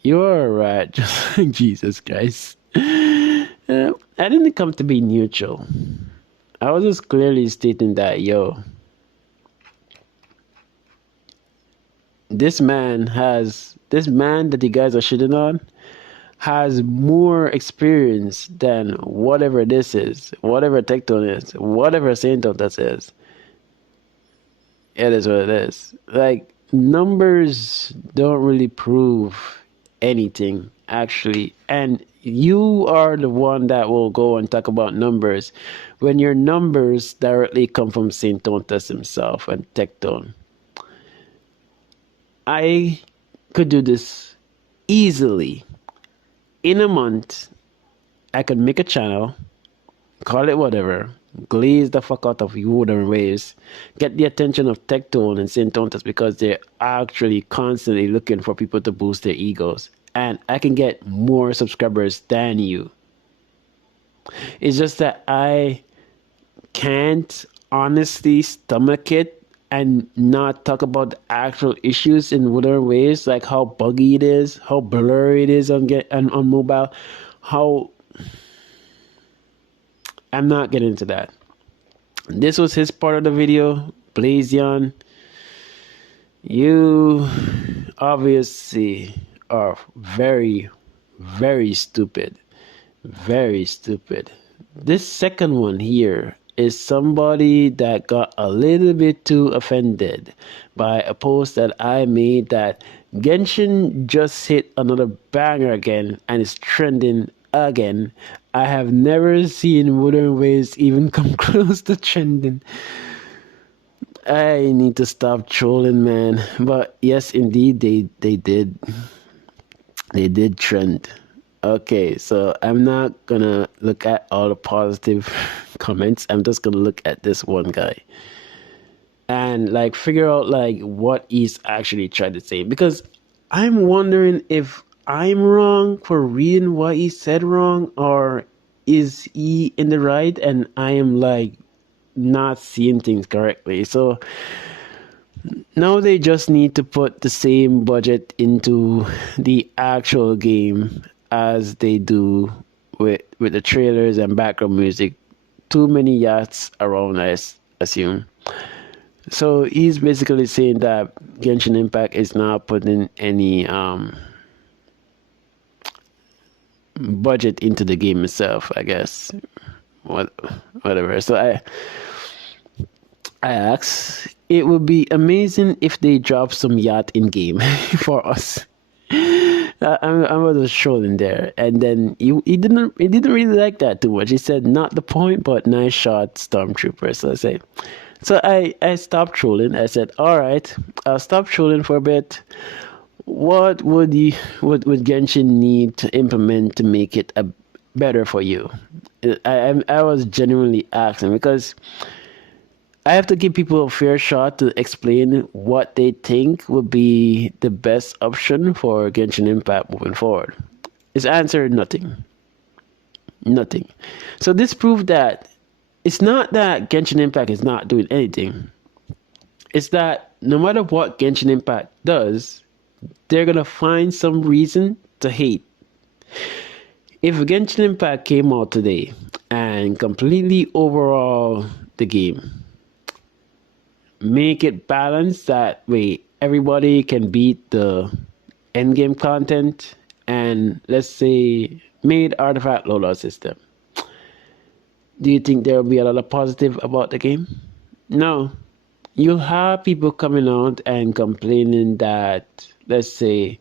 You are a rat, just like Jesus Christ. I didn't come to be neutral. I was just clearly stating that, yo, this man that you guys are shitting on has more experience than whatever this is, whatever Tecton is, whatever Saint Tontas is. It is what it is. Like, numbers don't really prove anything, actually. And you are the one that will go and talk about numbers when your numbers directly come from Saint Tontas himself and Tecton. I could do this easily. In a month, I could make a channel, call it whatever, glaze the fuck out of wooden waves, get the attention of Tecton and Saint Tontas because they're actually constantly looking for people to boost their egos. And I can get more subscribers than you. It's just that I can't honestly stomach it and not talk about the actual issues in wooden waves, like how buggy it is, how blurry it is on mobile, how... I'm not getting into that. This was his part of the video. Blazeon, you obviously are very, very stupid. Very stupid. This second one here is somebody that got a little bit too offended by a post that I made that Genshin just hit another banger again and is trending again. I have never seen Wooden Waves even come close to trending. I need to stop trolling, man. But yes, indeed, they did. They did trend. Okay, so I'm not gonna look at all the positive comments. I'm just gonna look at this one guy and like figure out like what he's actually trying to say, because I'm wondering if I'm wrong for reading what he said wrong, or is he in the right and I am like not seeing things correctly. So Now they just need to put the same budget into the actual game as they do with the trailers and background music. Too many yachts around, I assume. So he's basically saying that Genshin Impact is not putting any budget into the game itself, I guess. Whatever. So I asked, it would be amazing if they drop some yacht in game for us. I was just trolling there, and then he didn't really like that too much. He said, "Not the point, but nice shot, Stormtrooper." So I say, so I stopped trolling. I said, "All right, I'll stop trolling for a bit. What would Genshin need to implement to make it better for you?" I was genuinely asking because I have to give people a fair shot to explain what they think would be the best option for Genshin Impact moving forward. His answer, nothing. Nothing. So this proved that it's not that Genshin Impact is not doing anything. It's that no matter what Genshin Impact does, they're gonna find some reason to hate. If Genshin Impact came out today and completely overhaul the game, make it balanced that way everybody can beat the end game content, and let's say made artifact loadout system, do you think there will be a lot of positive about the game? No. You'll have people coming out and complaining that, let's say,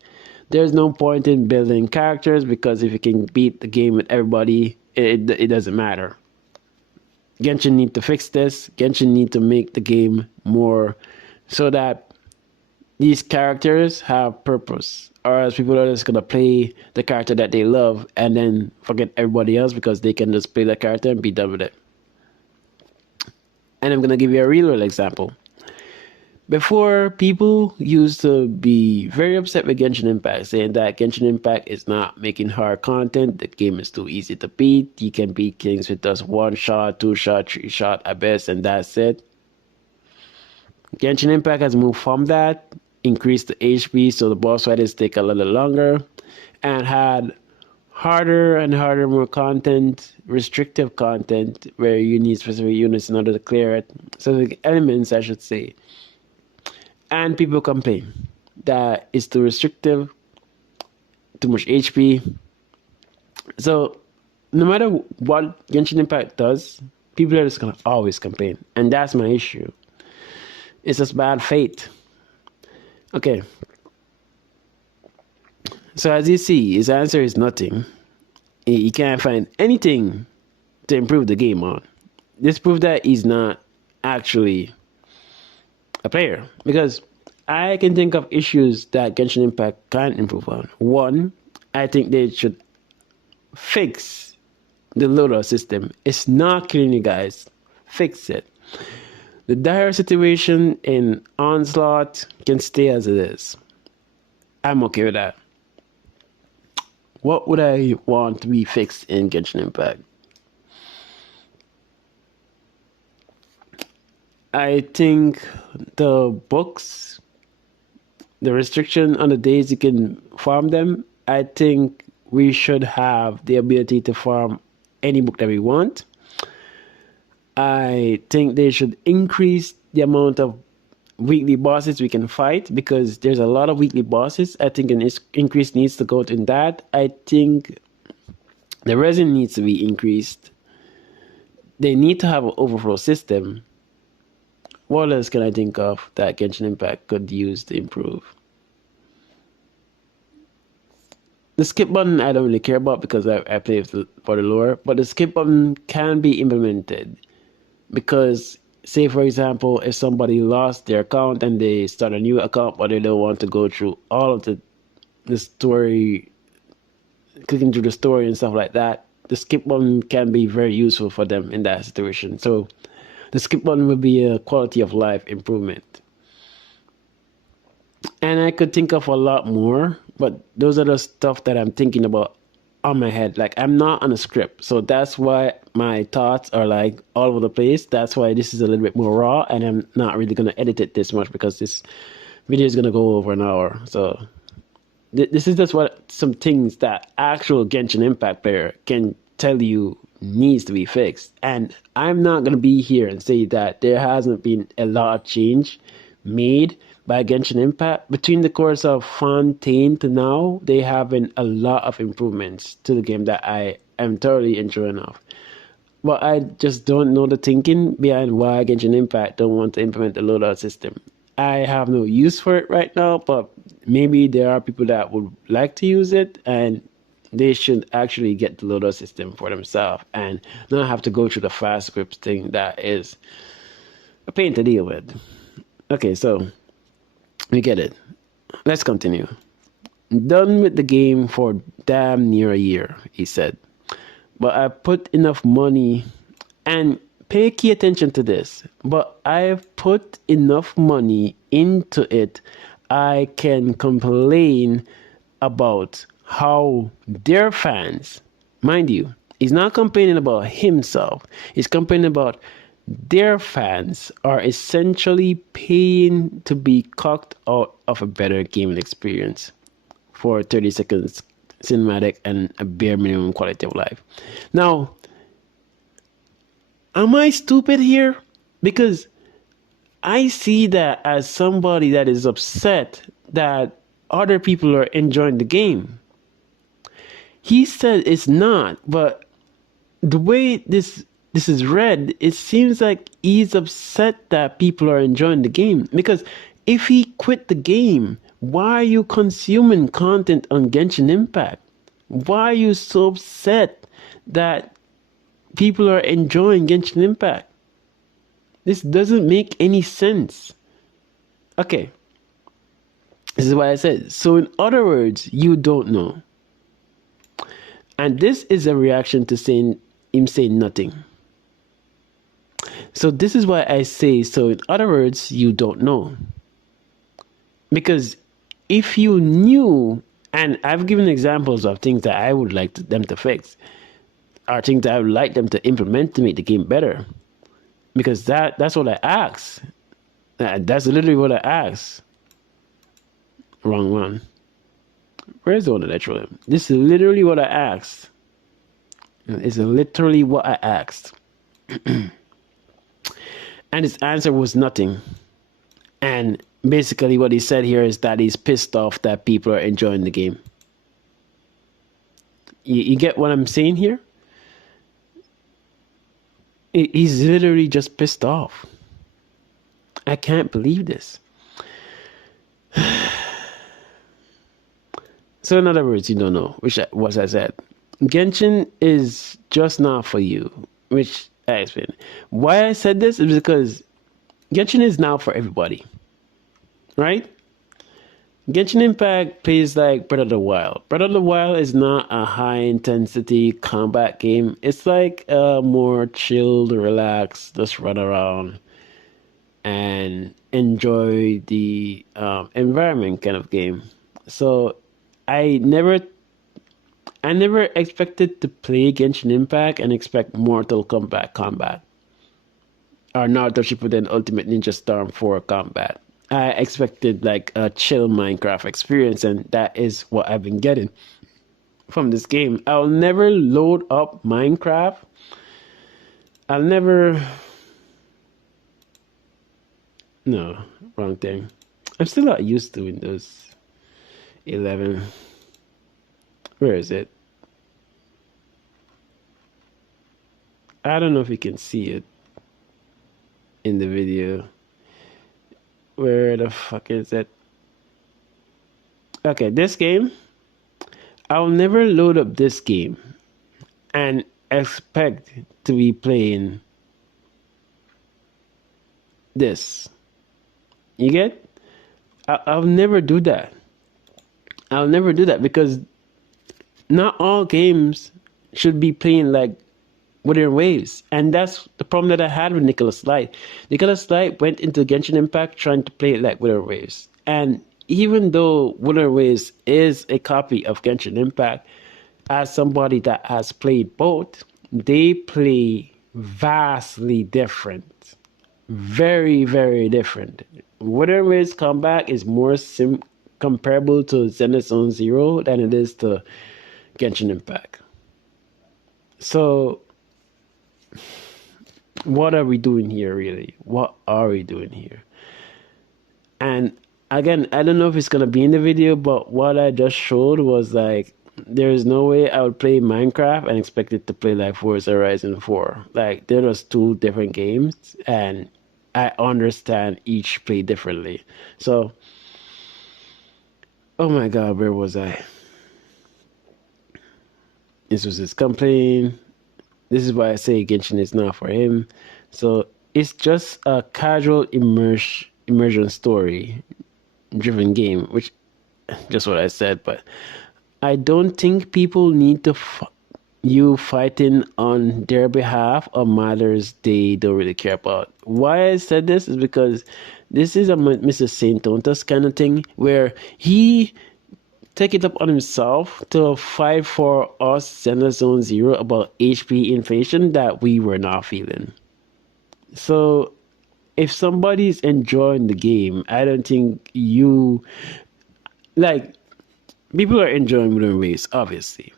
there's no point in building characters because if you can beat the game with everybody, it doesn't matter. Genshin need to fix this. Genshin need to make the game more so that these characters have purpose. Or else people are just gonna play the character that they love and then forget everybody else because they can just play that character and be done with it. And I'm gonna give you a real world example. Before, people used to be very upset with Genshin Impact, saying that Genshin Impact is not making hard content, the game is too easy to beat, you can beat kings with just one shot, two shot, three shot at best, and that's it. Genshin Impact has moved from that, increased the HP so the boss fighters take a little longer, and had harder and harder, more content, restrictive content, where you need specific units in order to clear it. Specific elements, I should say. And people complain that it's too restrictive, too much HP. So no matter what Genshin Impact does, people are just gonna always complain. And that's my issue. It's just bad fate. Okay. So as you see, his answer is nothing. He can't find anything to improve the game on. This proves that he's not actually a player, because I can think of issues that Genshin Impact can improve on. One, I think they should fix the loadout system. It's not killing you guys. Fix it. The dire situation in Onslaught can stay as it is. I'm okay with that. What would I want to be fixed in Genshin Impact? I think the books, the restriction on the days you can farm them, I think we should have the ability to farm any book that we want. I think they should increase the amount of weekly bosses we can fight, because there's a lot of weekly bosses. I think an increase needs to go in that. I think the resin needs to be increased. They need to have an overflow system. What else can I think of that Genshin Impact could use to improve? The skip button I don't really care about because I play for the lore, but the skip button can be implemented. Because, say for example, if somebody lost their account and they start a new account, but they don't want to go through all of the story, clicking through the story and stuff like that, the skip button can be very useful for them in that situation. So the skip button will be a quality of life improvement. And I could think of a lot more, but those are the stuff that I'm thinking about on my head. Like I'm not on a script. So that's why my thoughts are like all over the place. That's why this is a little bit more raw, and I'm not really gonna edit it this much because this video is gonna go over an hour. So this is just what some things that actual Genshin Impact player can tell you needs to be fixed. And I'm not gonna be here and say that there hasn't been a lot of change made by Genshin Impact. Between the course of Fontaine to now, they have been a lot of improvements to the game that I am thoroughly enjoying of. But I just don't know the thinking behind why Genshin Impact don't want to implement the loadout system. I have no use for it right now, but maybe there are people that would like to use it, and they should actually get the loadout system for themselves and not have to go through the fast scripts thing that is a pain to deal with. Okay, so we get it. Let's continue. Done with the game for damn near a year, he said. But I put enough money, and pay key attention to this, but I've put enough money into it, I can complain about how their fans, mind you, he's not complaining about himself, he's complaining about their fans are essentially paying to be cocked out of a better gaming experience for 30 seconds cinematic and a bare minimum quality of life. Now, am I stupid here? Because I see that as somebody that is upset that other people are enjoying the game. He said it's not, but the way this is read, it seems like he's upset that people are enjoying the game. Because if he quit the game, why are you consuming content on Genshin Impact? Why are you so upset that people are enjoying Genshin Impact? This doesn't make any sense. Okay. This is why I said. So in other words, you don't know. And this is a reaction to him saying nothing. So this is why I say, so in other words, you don't know. Because if you knew, and I've given examples of things that I would like them to fix, or things that I would like them to implement to make the game better. Because that's what I asked. That's literally what I asked. Wrong one. Where's the one that I showed him? This is literally what I asked. It's literally what I asked. And his answer was nothing. And basically what he said here is that he's pissed off that people are enjoying the game. You get what I'm saying here? He's literally just pissed off. I can't believe this. So in other words, you don't know, which was I said. Genshin is just not for you, which I explained. Why I said this is because Genshin is now for everybody, right? Genshin Impact plays like Breath of the Wild. Breath of the Wild is not a high-intensity combat game. It's like a more chilled, relaxed, just run around and enjoy the environment kind of game. So I never expected to play Genshin Impact and expect Mortal Kombat combat or Naruto Shippuden Ultimate Ninja Storm 4 combat. I expected like a chill Minecraft experience, and that is what I've been getting from this game. I'll never load up Minecraft. No, wrong thing. I'm still not used to Windows 11. Where is it? I don't know if you can see it in the video. Where the fuck is it? Okay, this game. I'll never load up this game and expect to be playing this. You get? I'll never do that. I'll never do that because not all games should be playing like Wuthering Waves. And that's the problem that I had with Nicholas Light. Nicholas Light went into Genshin Impact trying to play it like Wuthering Waves. And even though Wuthering Waves is a copy of Genshin Impact, as somebody that has played both, they play vastly different. Very, very different. Wuthering Waves Comeback is more comparable to Zenith Zero than it is to Genshin Impact. So, what are we doing here, really? What are we doing here? And again, I don't know if it's gonna be in the video, but what I just showed was like, there is no way I would play Minecraft and expect it to play like Forza Horizon 4. Like, they're just two different games, and I understand each play differently. So, oh my god, where was I? This was his complaint. This is why I say Genshin is not for him. So, it's just a casual immersion story driven game, which just what I said, but I don't think people need to you fighting on their behalf on matters they don't really care about. Why I said this is because this is a Mr. Saint Tontas kind of thing where he take it up on himself to fight for us Zenith Zone Zero about HP inflation that we were not feeling. So if somebody's enjoying the game, I don't think you like people are enjoying Wuthering Waves, obviously.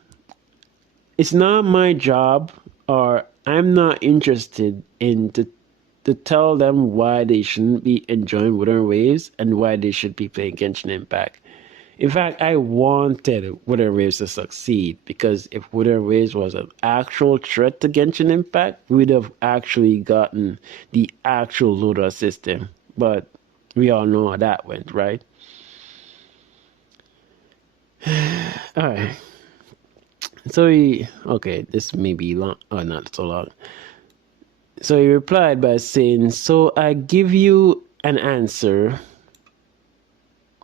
It's not my job, or I'm not interested in to tell them why they shouldn't be enjoying Wuthering Waves and why they should be playing Genshin Impact. In fact, I wanted Wuthering Waves to succeed because if Wuthering Waves was an actual threat to Genshin Impact, we'd have actually gotten the actual Loader system. But we all know how that went, right? Alright. So okay, this may be long, or not so long. So he replied by saying, so I give you an answer.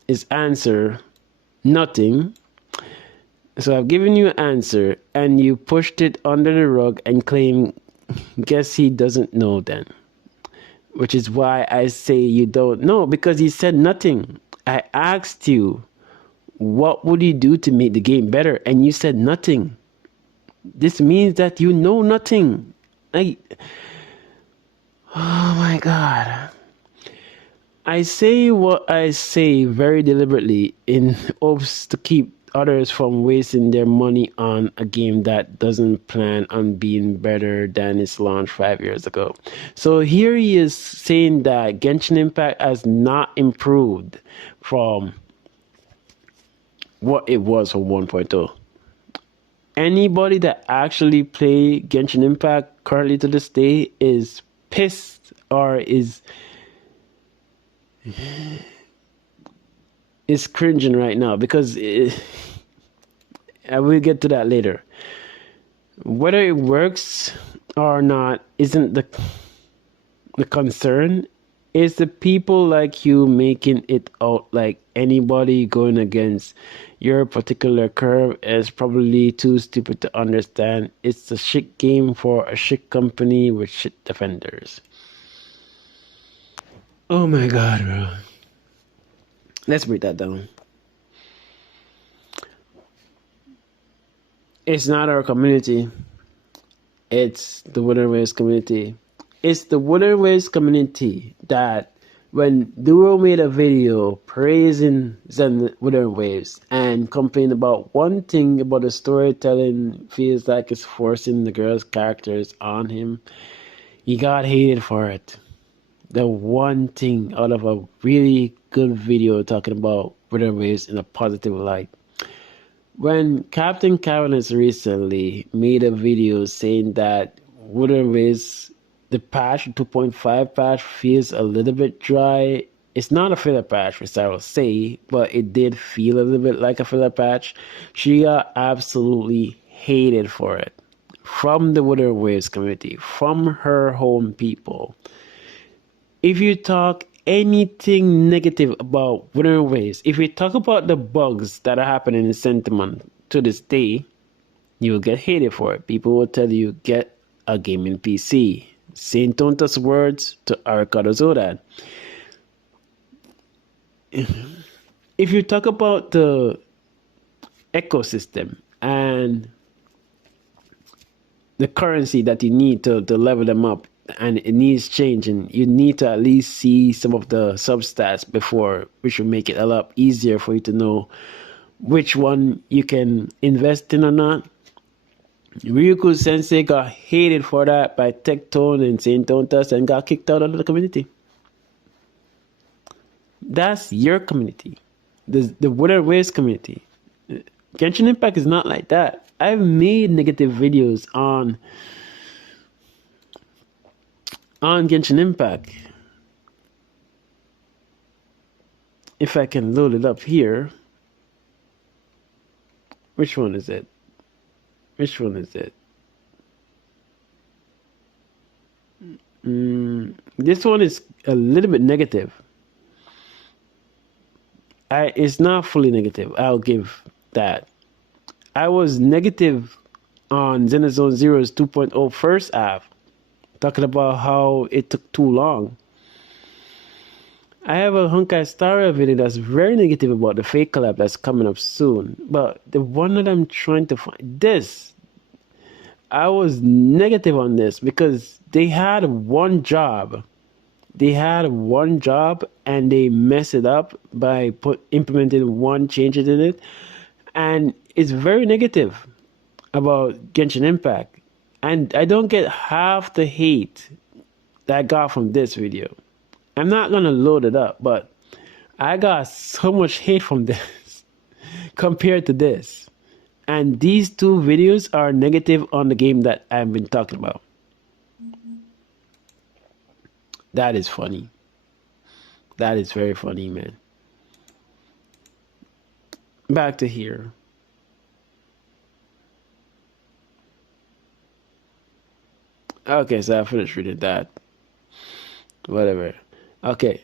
Is answer nothing. So I've given you an answer and you pushed it under the rug and claim, guess he doesn't know then. Which is why I say you don't know, because he said nothing. I asked you, what would you do to make the game better? And you said nothing. This means that you know nothing. Oh my god. I say what I say very deliberately in hopes to keep others from wasting their money on a game that doesn't plan on being better than its launch 5 years ago. So here he is saying that Genshin Impact has not improved from what it was for 1.0. Anybody that actually play Genshin Impact currently to this day is pissed or is cringing right now because I will get to that later. Whether it works or not isn't the concern. It's the people like you making it out like anybody going against your particular curve is probably too stupid to understand. It's a shit game for a shit company with shit defenders. Oh my god, bro. Let's break that down. It's not our community. It's the Wuthering Waves community. It's the Wuthering Waves community that when Duro made a video praising Wuthering Waves and complaining about one thing about the storytelling feels like it's forcing the girls' characters on him, he got hated for it. The one thing out of a really good video talking about Wuthering Waves in a positive light. When Captain Cavanis recently made a video saying that Wuthering Waves, the patch 2.5 patch feels a little bit dry. It's not a filler patch, which I will say, but it did feel a little bit like a filler patch. She got absolutely hated for it from the Wuthering Waves community, from her home people. If you talk anything negative about Wuthering Waves, if you talk about the bugs that are happening in Sentiment to this day, you will get hated for it. People will tell you, get a gaming PC. Saint Tonta's words to Arcado Zodan. If you talk about the ecosystem and the currency that you need to level them up, and it needs changing. You need to at least see some of the substats before, which will make it a lot easier for you to know which one you can invest in or not. Ryuko Sensei got hated for that by Tectone and Saint Tontas and got kicked out of the community. That's your community. The Wooden Waves community. Genshin Impact is not like that. I've made negative videos on Genshin Impact. If I can load it up here. Which one is it? Which one is it? This one is a little bit negative. It's not fully negative. I'll give that. I was negative on Xenozone Zero's 2.0 first half, talking about how it took too long. I have a Honkai Star video that's very negative about the fake collab that's coming up soon. But the one that I'm trying to find, I was negative on this because they had one job. They had one job and they messed it up by implementing one change in it. And it's very negative about Genshin Impact. And I don't get half the hate that I got from this video. I'm not going to load it up, but I got so much hate from this compared to this. And these two videos are negative on the game that I've been talking about. That is funny. That is very funny, man. Back to here. Okay, so I finished reading that. Whatever. Okay.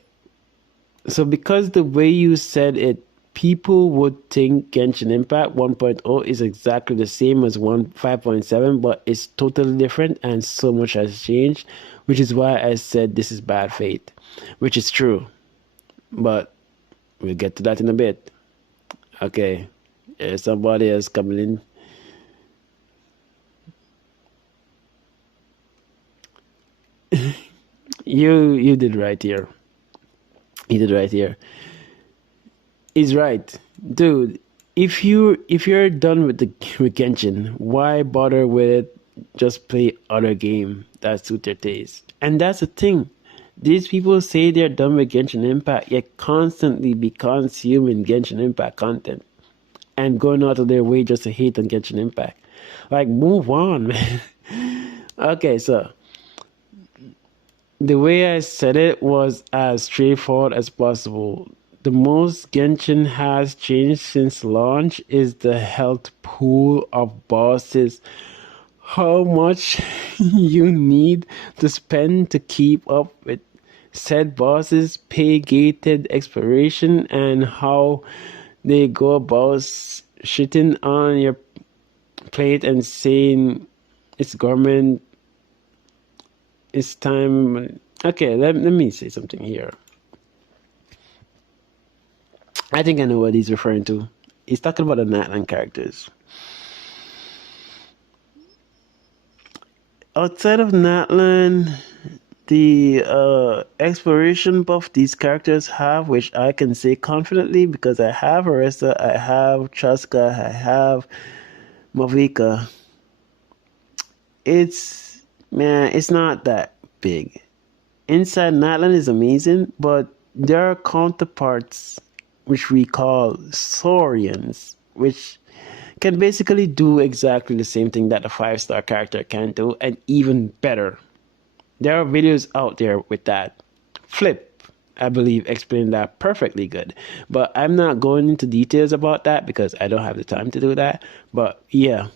So because the way you said it, people would think Genshin Impact 1.0 is exactly the same as 5.7, but it's totally different and so much has changed, which is why I said this is bad faith, which is true. But we'll get to that in a bit. Okay. There's somebody else coming in. You did right here. You did right here. He's right, dude. If you're done with Genshin, why bother with it? Just play other game that suit your taste. And that's the thing. These people say they're done with Genshin Impact, yet constantly be consuming Genshin Impact content and going out of their way just to hate on Genshin Impact. Like, move on, man. Okay, so the way I said it was as straightforward as possible. The most Genshin has changed since launch is the health pool of bosses. How much you need to spend to keep up with said bosses, pay gated exploration, and how they go about shitting on your plate and saying it's government. It's time. Okay, let me say something here. I think I know what he's referring to. He's talking about the Nightland characters. Outside of Nightland, the exploration buff these characters have, which I can say confidently because I have Arista, I have Chaska, I have Mavika. It's not that big. Inside Nightland is amazing, but there are counterparts which we call Saurians, which can basically do exactly the same thing that a 5-star character can do, and even better. There are videos out there with that. Flip, I believe, explained that perfectly good. But I'm not going into details about that because I don't have the time to do that. But yeah.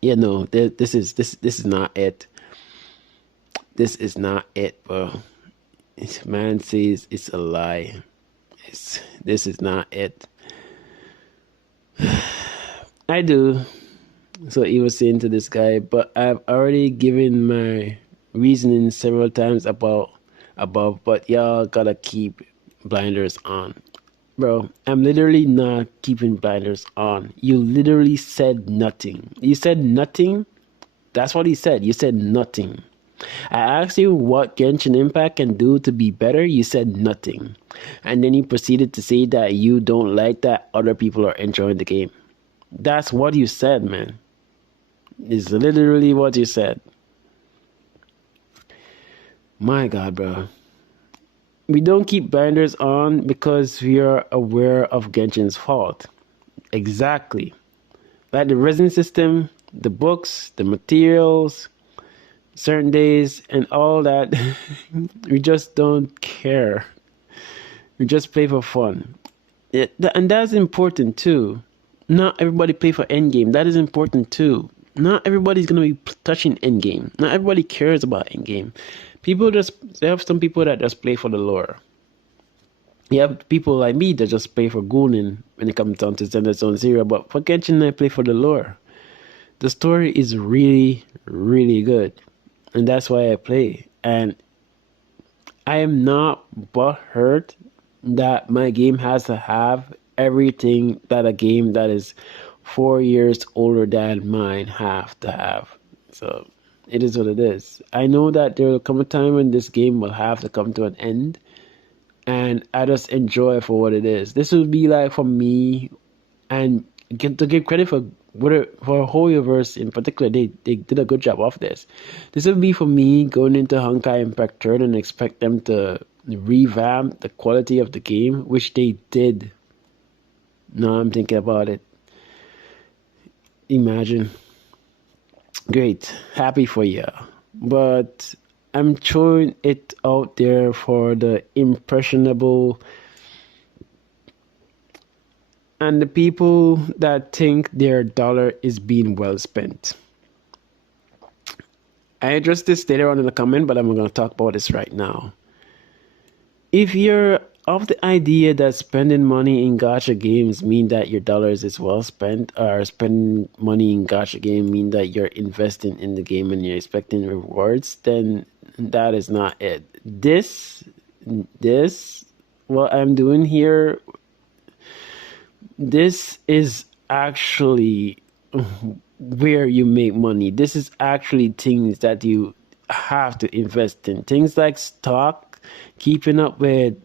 Yeah, no, this is not it. This is not it, bro. This man says it's a lie. This is not it. I do. So he was saying to this guy, but I've already given my reasoning several times above, but y'all gotta keep blinders on. Bro, I'm literally not keeping blinders on. You literally said nothing. You said nothing That's what he said. You said nothing. I asked you what Genshin Impact can do to be better. You said nothing. And then you proceeded to say that you don't like that other people are enjoying the game. That's what you said, man. It's literally what you said. My God, bro. We don't keep binders on because we are aware of Genshin's fault. Exactly. Like the resin system, the books, the materials, certain days, and all that. We just don't care. We just play for fun. And that's important too. Not everybody play for endgame. That is important too. Not everybody's gonna be touching endgame. Not everybody cares about endgame. They have some people that just play for the lore. You have people like me that just play for Goonin when it comes down to Zelda Zone Zero. But for Genshin, I play for the lore. The story is really, really good, and that's why I play. And I am not butthurt that my game has to have everything that a game that is 4 years older than mine have to have. So it is what it is. I know that there will come a time when this game will have to come to an end, and I just enjoy it for what it is. This would be like for me, and to give credit for whole universe in particular, they did a good job of this. This would be for me going into Honkai Impact Third and expect them to revamp the quality of the game, which they did. Now I'm thinking about it. Imagine. Great. Happy for you. But I'm throwing it out there for the impressionable and the people that think their dollar is being well spent. I addressed this later on in the comment, but I'm going to talk about this right now. If you're of the idea that spending money in gacha games mean that your dollars is well spent, or spending money in gacha game mean that you're investing in the game and you're expecting rewards, then that is not it. This, what I'm doing here, this is actually where you make money. This is actually things that you have to invest in. Things like stock, keeping up with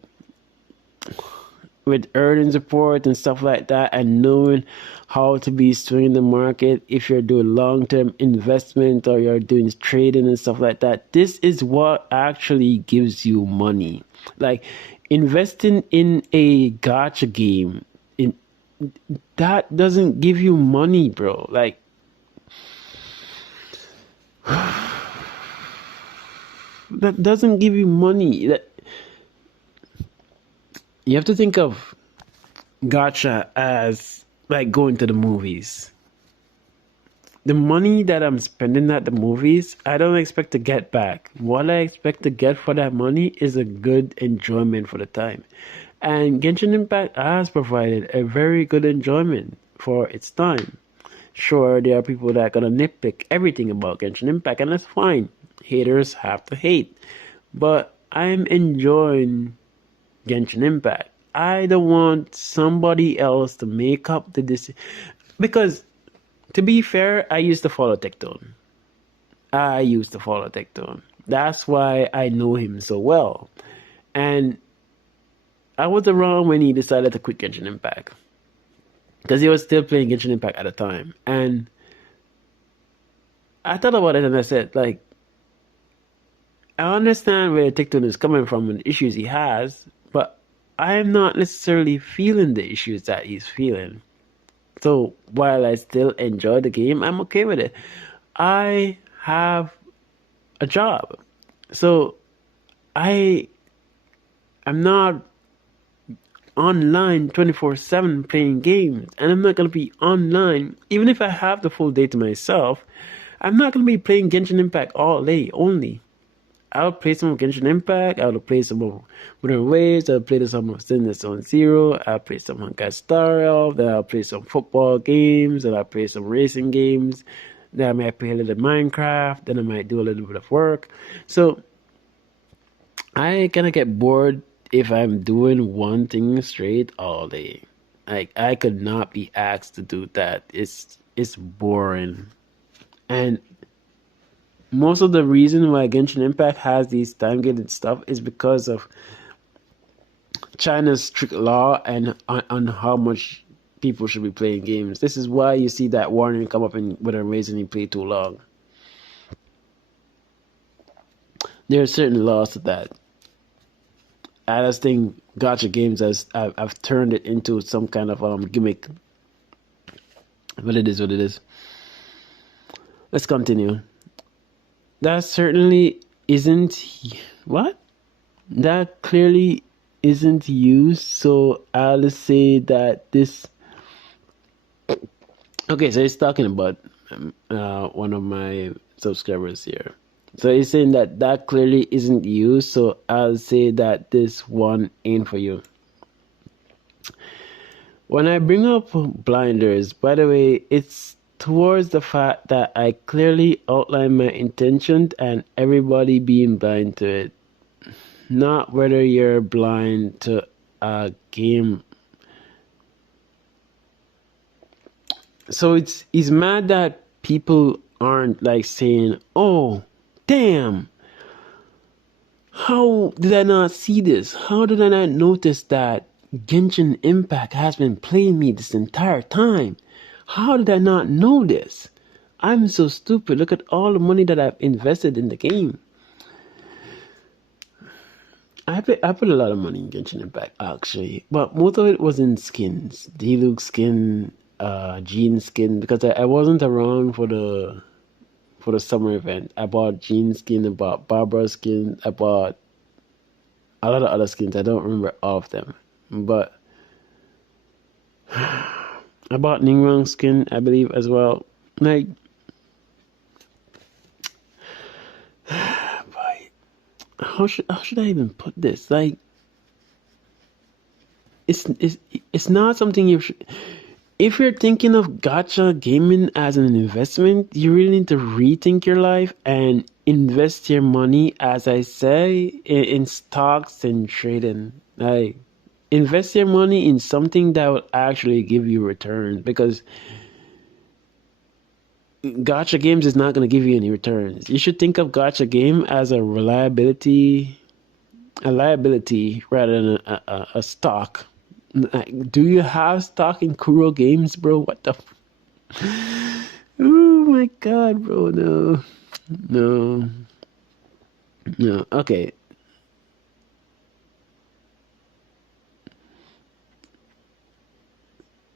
earnings report and stuff like that, and knowing how to be swinging the market if you're doing long-term investment or you're doing trading and stuff like that. This is what actually gives you money. Like investing in a gacha game, that doesn't give you money, bro. Like that doesn't give you money. You have to think of gacha as like going to the movies. The money that I'm spending at the movies, I don't expect to get back. What I expect to get for that money is a good enjoyment for the time. And Genshin Impact has provided a very good enjoyment for its time. Sure, there are people that are gonna nitpick everything about Genshin Impact, and that's fine. Haters have to hate. But I'm enjoying Genshin Impact. I don't want somebody else to make up the decision. Because, to be fair, I used to follow Tectone. That's why I know him so well. And I was around when he decided to quit Genshin Impact. Because he was still playing Genshin Impact at the time. And I thought about it and I said, like, I understand where Tectone is coming from and the issues he has, but I'm not necessarily feeling the issues that he's feeling. So while I still enjoy the game, I'm okay with it. I have a job. So I'm not online 24/7 playing games, and I'm not going to be online even if I have the full day to myself. I'm not going to be playing Genshin Impact all day only. I'll play some of Genshin Impact, I'll play some of Wuthering Waves, I'll play some of Zelda Zone Zero, I'll play some Honkai Star Rail, then I'll play some football games, then I'll play some racing games, then I might play a little Minecraft, then I might do a little bit of work. So I kind of get bored if I'm doing one thing straight all day. Like I could not be asked to do that. It's boring. And most of the reason why Genshin Impact has these time gated stuff is because of China's strict law and on how much people should be playing games. This is why you see that warning come up in with a reason you play too long. There are certain laws to that. I just think gacha games has I've turned it into some kind of gimmick. But it is what it is. Let's continue. That certainly isn't what? That clearly isn't used, so I'll just say that this. Okay, so he's talking about one of my subscribers here. So he's saying that that clearly isn't used, so I'll say that this one ain't for you. When I bring up blinders, by the way, it's towards the fact that I clearly outline my intention and everybody being blind to it. Not whether you're blind to a game. So it's mad that people aren't like saying, "Oh, damn, how did I not see this? How did I not notice that Genshin Impact has been playing me this entire time? How did I not know this? I'm so stupid. Look at all the money that I've invested in the game." I put a lot of money in Genshin Impact actually, but most of it was in skins, Diluc skin, Jean skin, because I wasn't around for the summer event. I bought Jean skin, I bought Barbara skin, I bought a lot of other skins. I don't remember all of them, but I bought Ningrang skin, I believe, as well. Like, how should I even put this? Like, it's not something you should. If you're thinking of gacha gaming as an investment, you really need to rethink your life and invest your money, as I say, in stocks and trading. Like, invest your money in something that will actually give you returns, because gacha games is not going to give you any returns. You should think of gacha game as a liability rather than a stock. Like, do you have stock in Kuro Games, bro? What the? Oh my god, bro! No, no, no. Okay.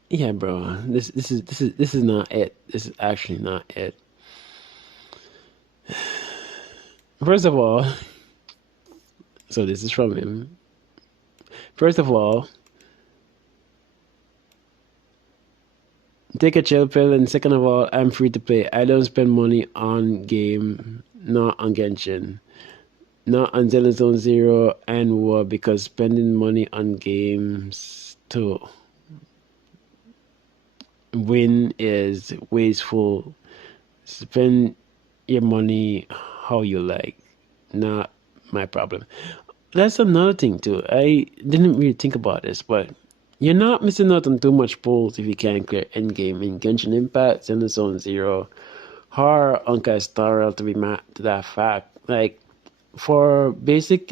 Yeah, bro. This is not it. This is actually not it. First of all, so this is from him. First of all, take a chill pill, and second of all, I'm free to play. I don't spend money on game, not on Genshin, not on Zone Zero and War, because spending money on games to win is wasteful. Spend your money how you like, not my problem. That's another thing too. I didn't really think about this, but you're not missing out on too much pulls if you can't clear endgame in Genshin Impact, Zone Zero, or Honkai Star Rail, to be mad to that fact. Like, for basic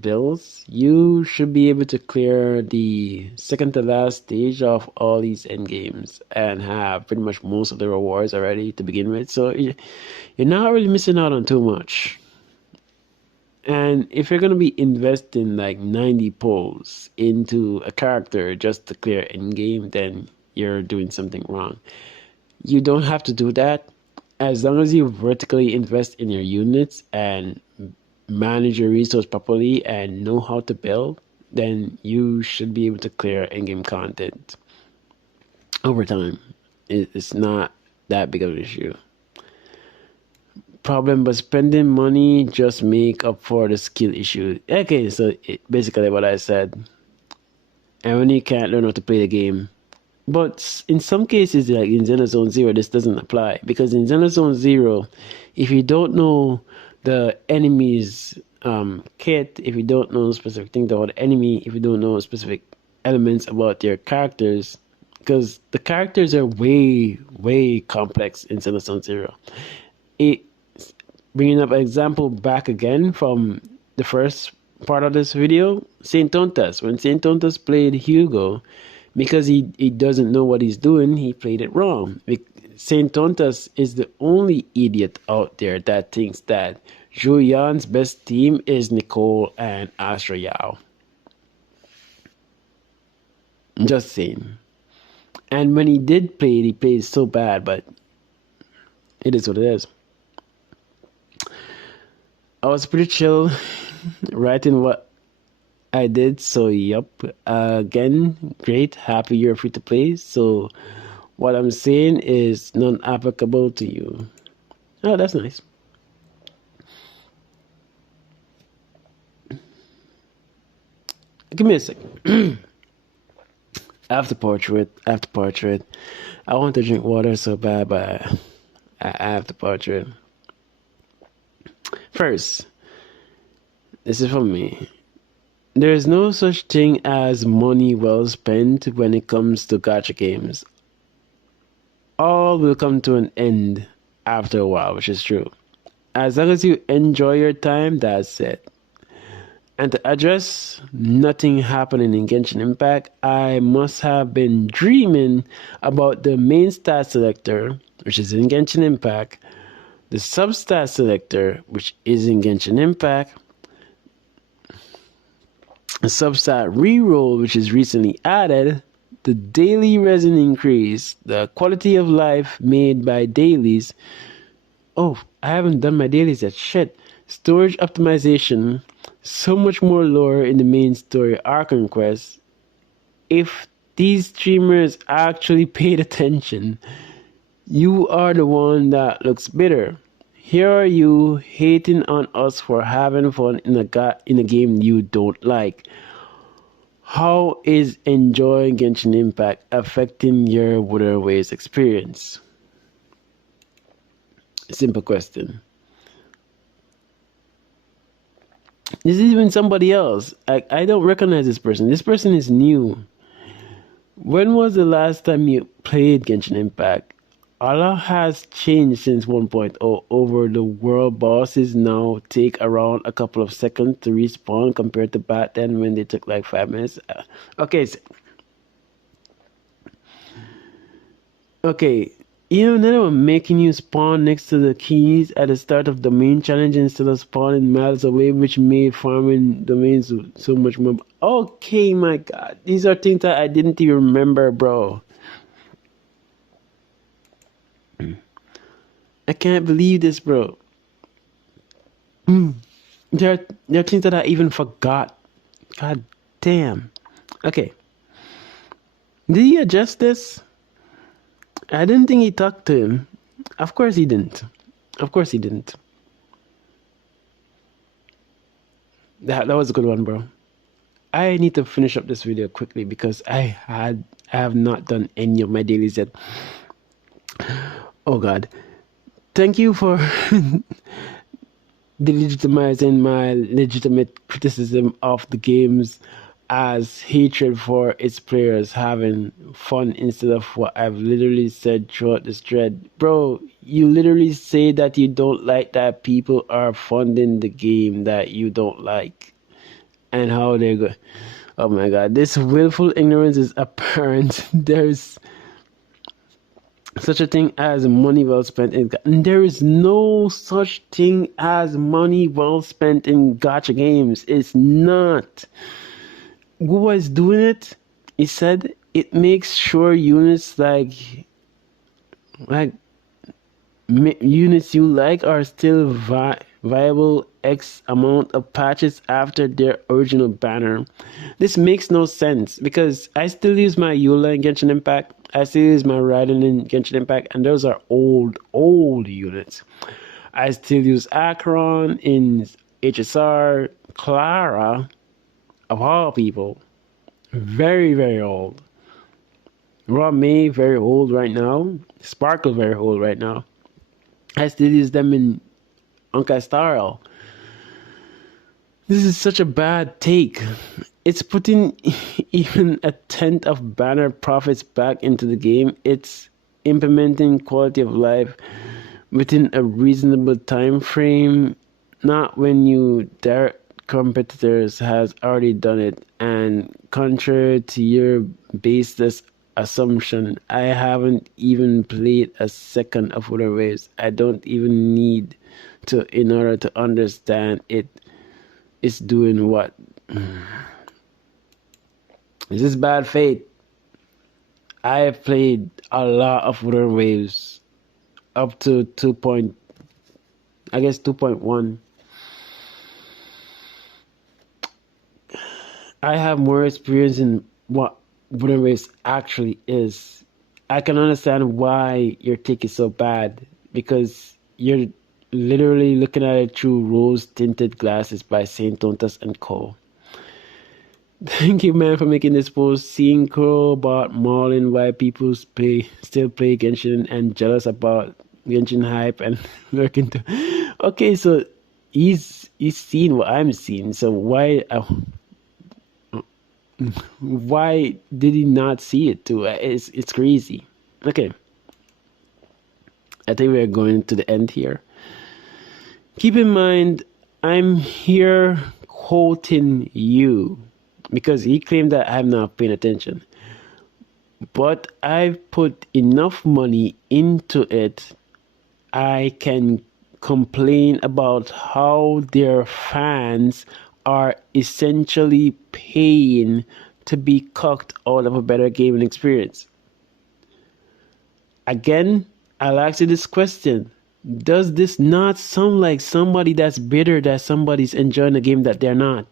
builds, you should be able to clear the second to last stage of all these end games and have pretty much most of the rewards already to begin with. So you're not really missing out on too much. And if you're gonna be investing like 90 pulls into a character just to clear end game, then you're doing something wrong. You don't have to do that. As long as you vertically invest in your units and manage your resource properly and know how to build, then you should be able to clear in-game content over time. It's not that big of an issue. Problem, but spending money just make up for the skill issue. Okay, so basically what I said. And when you can't learn how to play the game. But in some cases, like in Zone Zero, this doesn't apply, because in Zone Zero, if you don't know the enemy's kit, if you don't know specific things about the enemy, if you don't know specific elements about your characters, because the characters are way complex in Zone Zero. bringing up an example back again from the first part of this video, Saint Tontas. When Saint Tontas played Hugo, because he doesn't know what he's doing, he played it wrong. Saint Tontas is the only idiot out there that thinks that Julian's best team is Nicole and Astra Yao. Just saying. And when he did play it, he played so bad, but it is what it is. I was pretty chill writing what I did, so yup. Again, great, happy you're free to play. So what I'm saying is non-applicable to you. Oh, that's nice. Give me a second. After portrait. I want to drink water so bad, but after portrait. First, this is from me. There is no such thing as money well spent when it comes to gacha games. All will come to an end after a while, which is true. As long as you enjoy your time, that's it. And to address nothing happening in Genshin Impact, I must have been dreaming about the main stat selector, which is in Genshin Impact, the substat selector, which is in Genshin Impact, the substat reroll, which is recently added, the daily resin increase, the quality of life made by dailies. Oh, I haven't done my dailies yet. Shit. Storage optimization. So much more lore in the main story Archon quest. If these streamers actually paid attention, you are the one that looks bitter. Here are you hating on us for having fun in a game you don't like. How is enjoying Genshin Impact affecting your Wuthering Waves experience? Simple question. This is even somebody else. I don't recognize this person. This person is new. When was the last time you played Genshin Impact? A lot has changed since 1.0. Over the world bosses now take around a couple of seconds to respawn compared to back then when they took like 5 minutes. Okay. Okay. You know, now I'm making you spawn next to the keys at the start of the main challenge instead of spawning miles away, which made farming domains so much more. Okay, my God. These are things that I didn't even remember, bro. I can't believe this, bro. There are things that I even forgot. God damn. Okay. Did he adjust this? I didn't think he talked to him. Of course he didn't. Of course he didn't. That was a good one, bro. I need to finish up this video quickly because I have not done any of my dailies yet. Oh God. Thank you for delegitimizing my legitimate criticism of the games as hatred for its players having fun instead of what I've literally said throughout this thread. Bro, you literally say that you don't like that people are funding the game that you don't like and how they go. Oh my God, this willful ignorance is apparent. There's such a thing as money well spent and there is no such thing as money well spent in gacha games. It's not. Who was doing it? He said it makes sure units like units you like are still viable X amount of patches after their original banner. This makes no sense because I still use my Eula in Genshin Impact. I still use my Raiden in Genshin Impact, and those are old units. I still use Acheron in HSR. Clara, of all people, very, very old. Raw May, very old right now. Sparkle, very old right now. I still use them in Honkai Star Rail. This is such a bad take. It's putting even a tenth of banner profits back into the game. It's implementing quality of life within a reasonable time frame, not when you direct competitors has already done it. And contrary to your baseless assumption, I haven't even played a second of Wuthering Waves. I don't even need to in order to understand it is doing what. This is bad faith. I have played a lot of Wuthering Waves up to 2.1. I have more experience in what Wuthering Waves actually is. I can understand why your take is so bad because you're literally looking at it through rose-tinted glasses by Saint Tontas and Co. Thank you, man, for making this post. Seeing kurobot mauling why people still play Genshin and jealous about Genshin hype and working to. Okay, so he's seen what I'm seeing. So why did he not see it too? It's crazy. Okay, I think we're going to the end here. Keep in mind, I'm here quoting you because he claimed that I'm not paying attention. But I've put enough money into it. I can complain about how their fans are essentially paying to be cocked out of a better gaming experience. Again, I'll ask you this question. Does this not sound like somebody that's bitter that somebody's enjoying a game that they're not?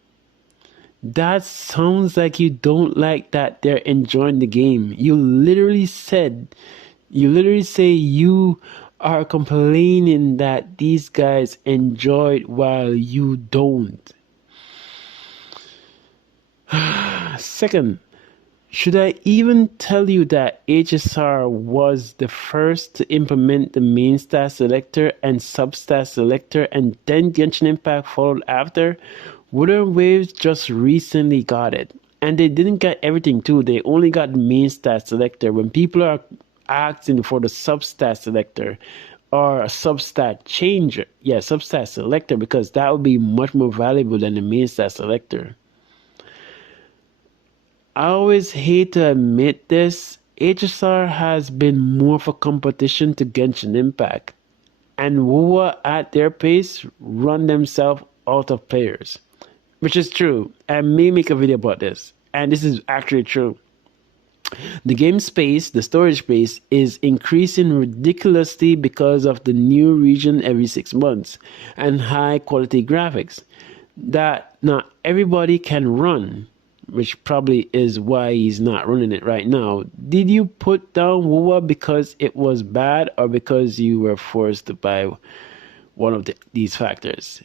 That sounds like you don't like that they're enjoying the game. You literally say you are complaining that these guys enjoy it while you don't. Second, should I even tell you that HSR was the first to implement the main stat selector and substat selector, and then Genshin Impact followed after? Wuthering Waves just recently got it. And they didn't get everything too. They only got the main stat selector. When people are asking for the substat selector or a substat changer, yeah, substat selector, because that would be much more valuable than the main stat selector. I always hate to admit this, HSR has been more of a competition to Genshin Impact, and WoWA at their pace run themselves out of players, which is true. I may make a video about this, and this is actually true. The game space, the storage space, is increasing ridiculously because of the new region every 6 months and high quality graphics that not everybody can run, which probably is why he's not running it right now. Did you put down WoWA because it was bad or because you were forced to buy one of these factors?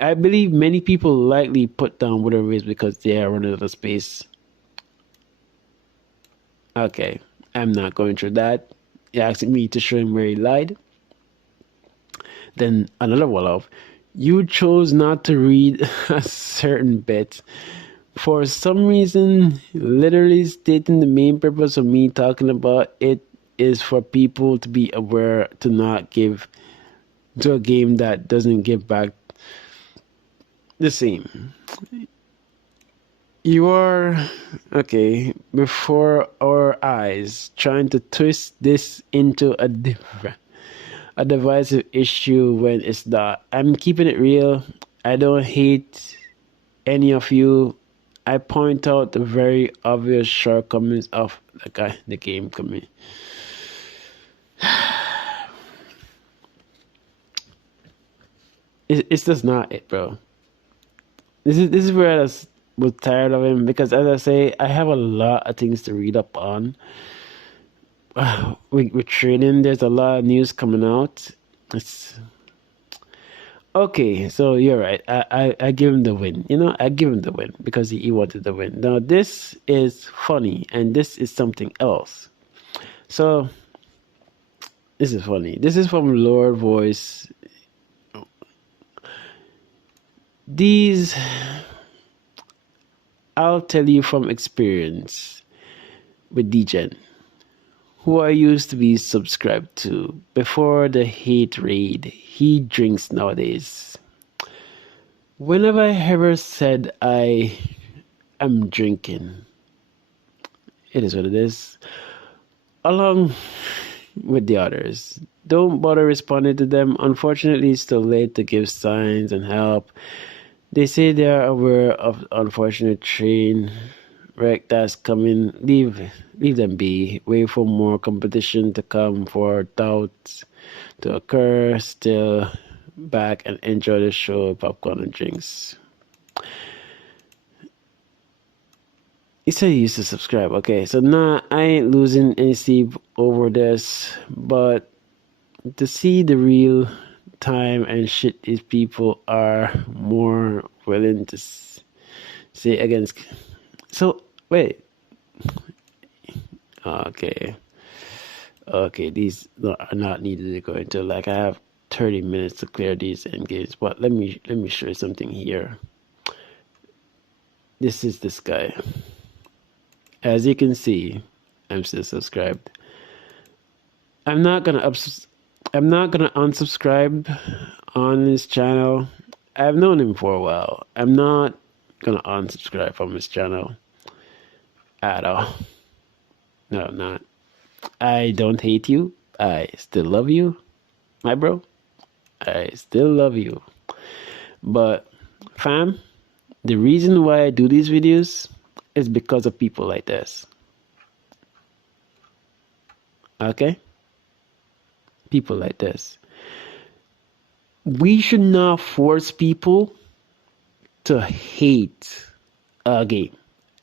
I believe many people likely put down Wuthering Waves because they are running out of space. Okay, I'm not going through that. You're asking me to show him where he lied. Then another Wolof. You chose not to read a certain bit. For some reason, literally stating the main purpose of me talking about it is for people to be aware to not give to a game that doesn't give back the same. You are, okay, before our eyes, trying to twist this into a divisive issue when it's not. I'm keeping it real. I don't hate any of you. I point out the very obvious shortcomings of the game coming. It's just not it, bro. This is where I was tired of him because, as I say, I have a lot of things to read up on. With trading, there's a lot of news coming out. It's okay. So you're right. I give him the win. You know, I give him the win because he wanted the win. Now this is funny, and this is something else. So this is funny. This is from Lord Voice. These, I'll tell you from experience with DGen. who I used to be subscribed to before the hate raid. He drinks nowadays. Whenever I ever said I am drinking, it is what it is. Along with the others. Don't bother responding to them. Unfortunately, it's too late to give signs and help. They say they are aware of unfortunate train wreck that's coming. Leave them be. Wait for more competition to come, for doubts to occur. Still back and enjoy the show, popcorn and drinks. He said he used to subscribe. Okay, so now I ain't losing any sleep over this, but to see the real time and shit these people are more willing to say against. So wait, okay, these are not needed to go into. Like, I have 30 minutes to clear these end games, but let me show you something here. This is this guy. As you can see, I'm still subscribed. I'm not gonna unsubscribe on his channel. I've known him for a while. I'm not gonna unsubscribe from his channel at all. No, I'm not. I don't hate you. I still love you, my bro. I still love you. But fam, the reason why I do these videos is because of people like this. Okay? People like this. We should not force people to hate a game.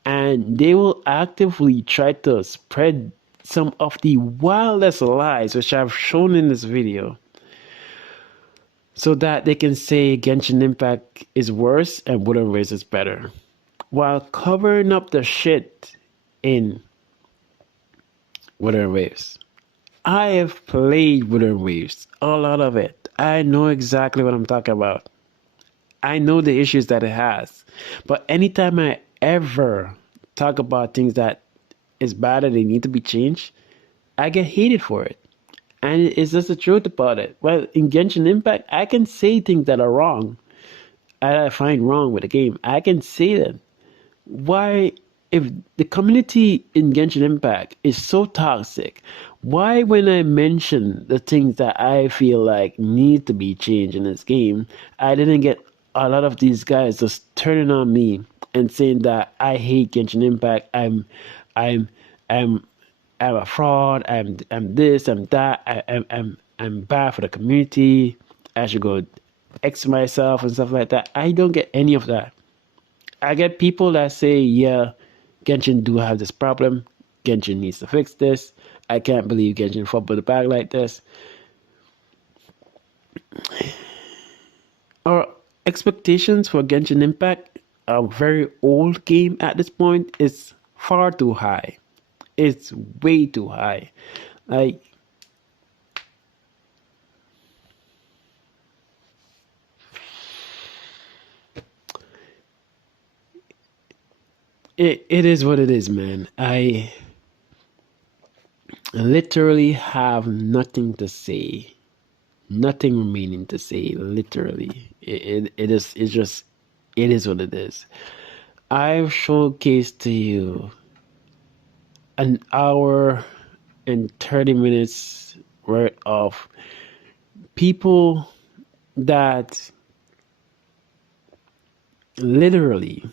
And they will actively try to spread some of the wildest lies, which I've shown in this video, so that they can say Genshin Impact is worse and Wooden Waves is better, while covering up the shit in Wooden Waves. I have played Wooden Waves, a lot of it. I know exactly what I'm talking about. I know the issues that it has. But anytime I ever talk about things that is bad and they need to be changed, I get hated for it. And it's just the truth about it. Well, in Genshin Impact, I can say things that are wrong, I find wrong with the game. I can say them. Why, if the community in Genshin Impact is so toxic, why when I mention the things that I feel like need to be changed in this game, I didn't get a lot of these guys just turning on me and saying that I hate Genshin Impact, I'm I'm a fraud, I'm this, I'm that, I'm bad for the community, I should go X myself and stuff like that. I don't get any of that. I get people that say, yeah, Genshin do have this problem. Genshin needs to fix this. I can't believe Genshin fumbled the bag like this. Our expectations for Genshin Impact, a very old game at this point, is far too high. It's way too high. Like, it is what it is, man. I literally have nothing to say, nothing remaining to say. Literally, it is, it's just, it is what it is. I've showcased to you an hour and 30 minutes worth of people that literally,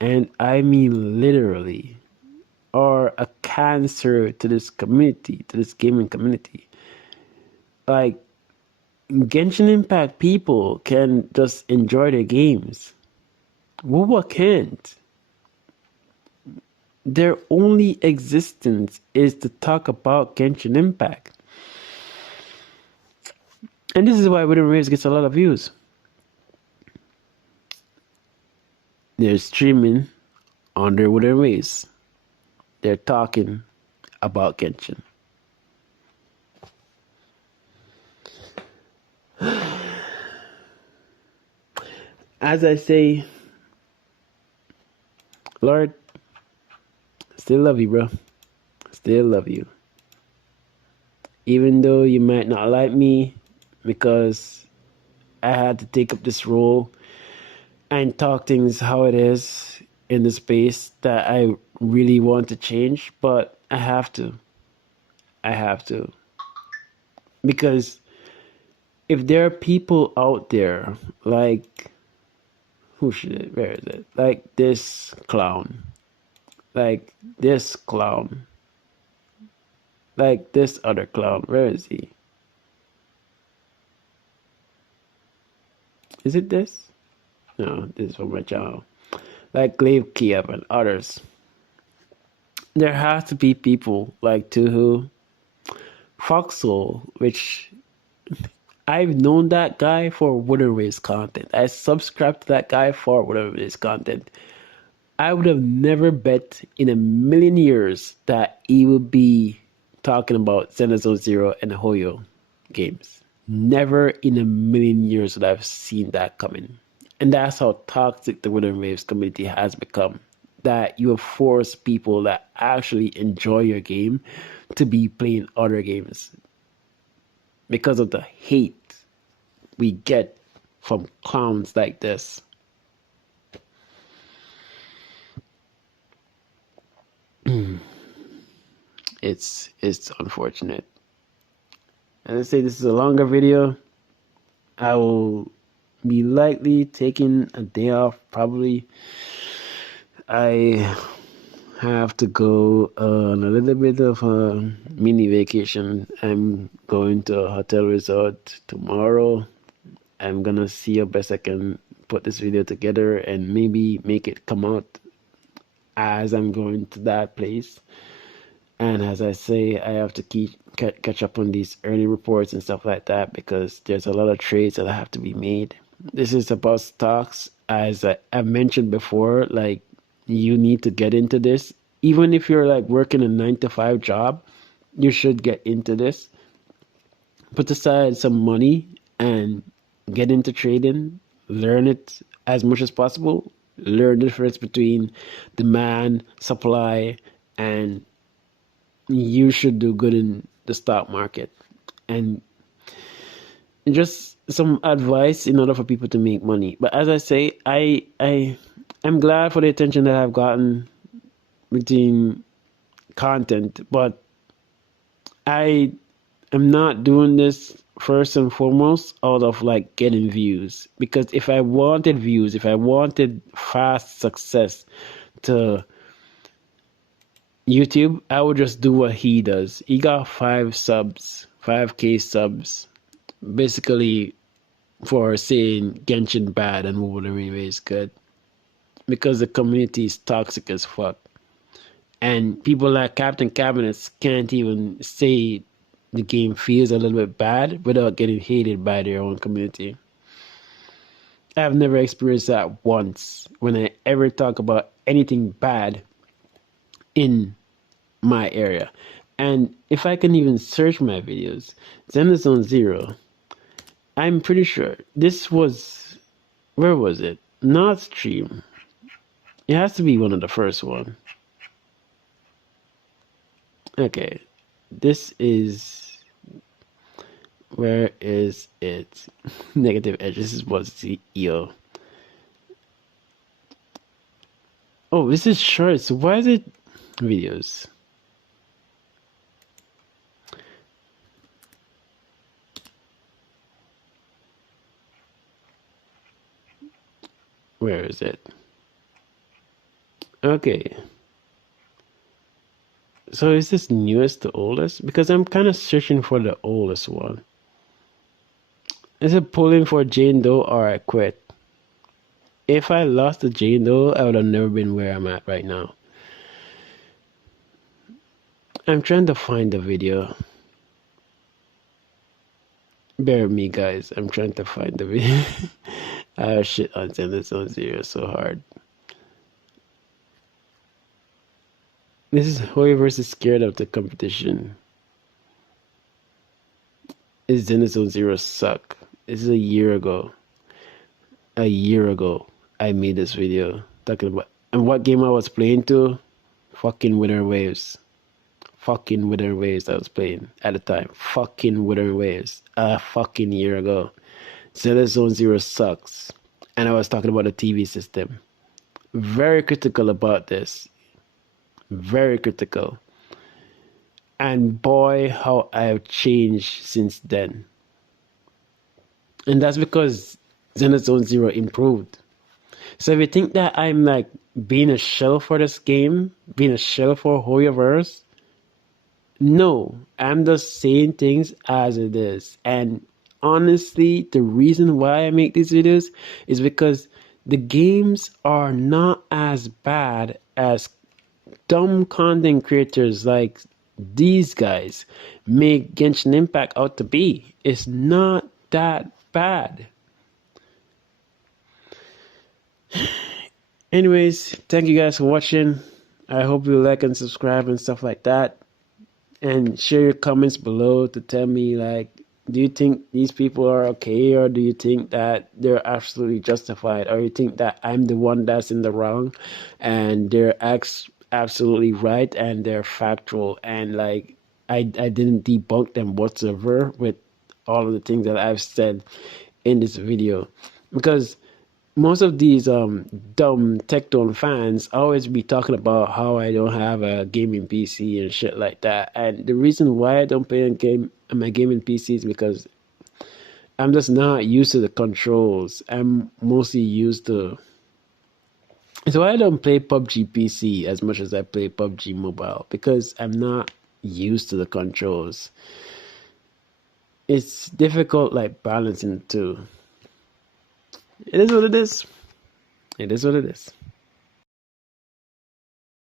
and I mean literally, are a cancer to this community, to this gaming community. Like, Genshin Impact people can just enjoy their games. WoWa can't. Their only existence is to talk about Genshin Impact. And this is why Wooden Waves gets a lot of views. They're streaming on their Wooden Waves. They're talking about Genshin. As I say, Lord, still love you, bro. Still love you. even though you might not like me, because I had to take up this role and talk things how it is in the space that I really want to change, but I have to. I have to. Because if there are people out there like, where is it? Like this clown, like this clown, like this other clown, where is he? Is it this? No, this is from my channel. Like Glaive Kiev and others. There has to be people like Tuhu, Foxhole, which I've known that guy for whatever his content. I subscribed to that guy for whatever his content. I would have never bet in a million years that he would be talking about Zenazone Zero and Hoyo games. Never in a million years would I have seen that coming. And that's how toxic the Winter Waves community has become. That you have forced people that actually enjoy your game to be playing other games because of the hate we get from clowns like this. It's unfortunate. As I say, this is a longer video. I will be likely taking a day off, probably. I have to go on a little bit of a mini vacation. I'm going to a hotel resort tomorrow. I'm gonna see how best I can put this video together and maybe make it come out as I'm going to that place. And as I say, I have to catch up on these earning reports and stuff like that because there's a lot of trades that have to be made. This is about stocks. As I mentioned before, like, you need to get into this. Even if you're like working a 9 to 5 job, you should get into this. Put aside some money and get into trading. Learn it as much as possible. Learn the difference between demand, supply, and you should do good in the stock market. And just some advice in order for people to make money. But as I say, I'm glad for the attention that I've gotten between content, but I am not doing this first and foremost out of like getting views. Because if I wanted views, if I wanted fast success to YouTube, I would just do what he does. He got 5K subs, basically for saying Genshin bad and Wolverine is good. Because the community is toxic as fuck. And people like Captain Cabinets can't even say the game feels a little bit bad without getting hated by their own community. I've never experienced that once when I ever talk about anything bad in my area. And if I can even search my videos, Zenazone Zero, I'm pretty sure this was, where was it? Not stream. It has to be one of the first one. Okay, this is, where is it? Negative edge. This is what's CEO. Oh, this is shorts. Why is it videos? Where is it? Okay. So is this newest to oldest? Because I'm kind of searching for the oldest one. Is it pulling for Jane Doe or I quit? If I lost the Jane Doe, I would have never been where I'm at right now. I'm trying to find the video. Bear with me, guys. I'm trying to find the video. I shit on Zenazone Zero so hard. This is Hoy versus Scared of the competition. Is Zenazone Zero suck? This is a year ago. A year ago, I made this video talking about, and what game I was playing to? Fucking Winter Waves. fucking Wuthering Waves I was playing at the time. Fucking Wuthering Waves. A fucking year ago. Zelda Zone Zero sucks. And I was talking about the TV system. Very critical about this. Very critical. And boy, how I have changed since then. And that's because Zelda Zone Zero improved. So if you think that I'm like being a shell for this game, being a shell for Hoyoverse, no, I'm just saying things as it is. And honestly, the reason why I make these videos is because the games are not as bad as dumb content creators like these guys make Genshin Impact out to be. It's not that bad. Anyways, thank you guys for watching. I hope you like and subscribe and stuff like that. And share your comments below to tell me, like, do you think these people are okay, or do you think that they're absolutely justified, or you think that I'm the one that's in the wrong and they're absolutely right and they're factual, and like I didn't debunk them whatsoever with all of the things that I've said in this video. Because most of these dumb Tectone fans always be talking about how I don't have a gaming PC and shit like that. And the reason why I don't play on my gaming PC is because I'm just not used to the controls. I'm mostly used to. So I don't play PUBG PC as much as I play PUBG Mobile, because I'm not used to the controls. It's difficult, like, balancing the two. It is what it is. It is what it is.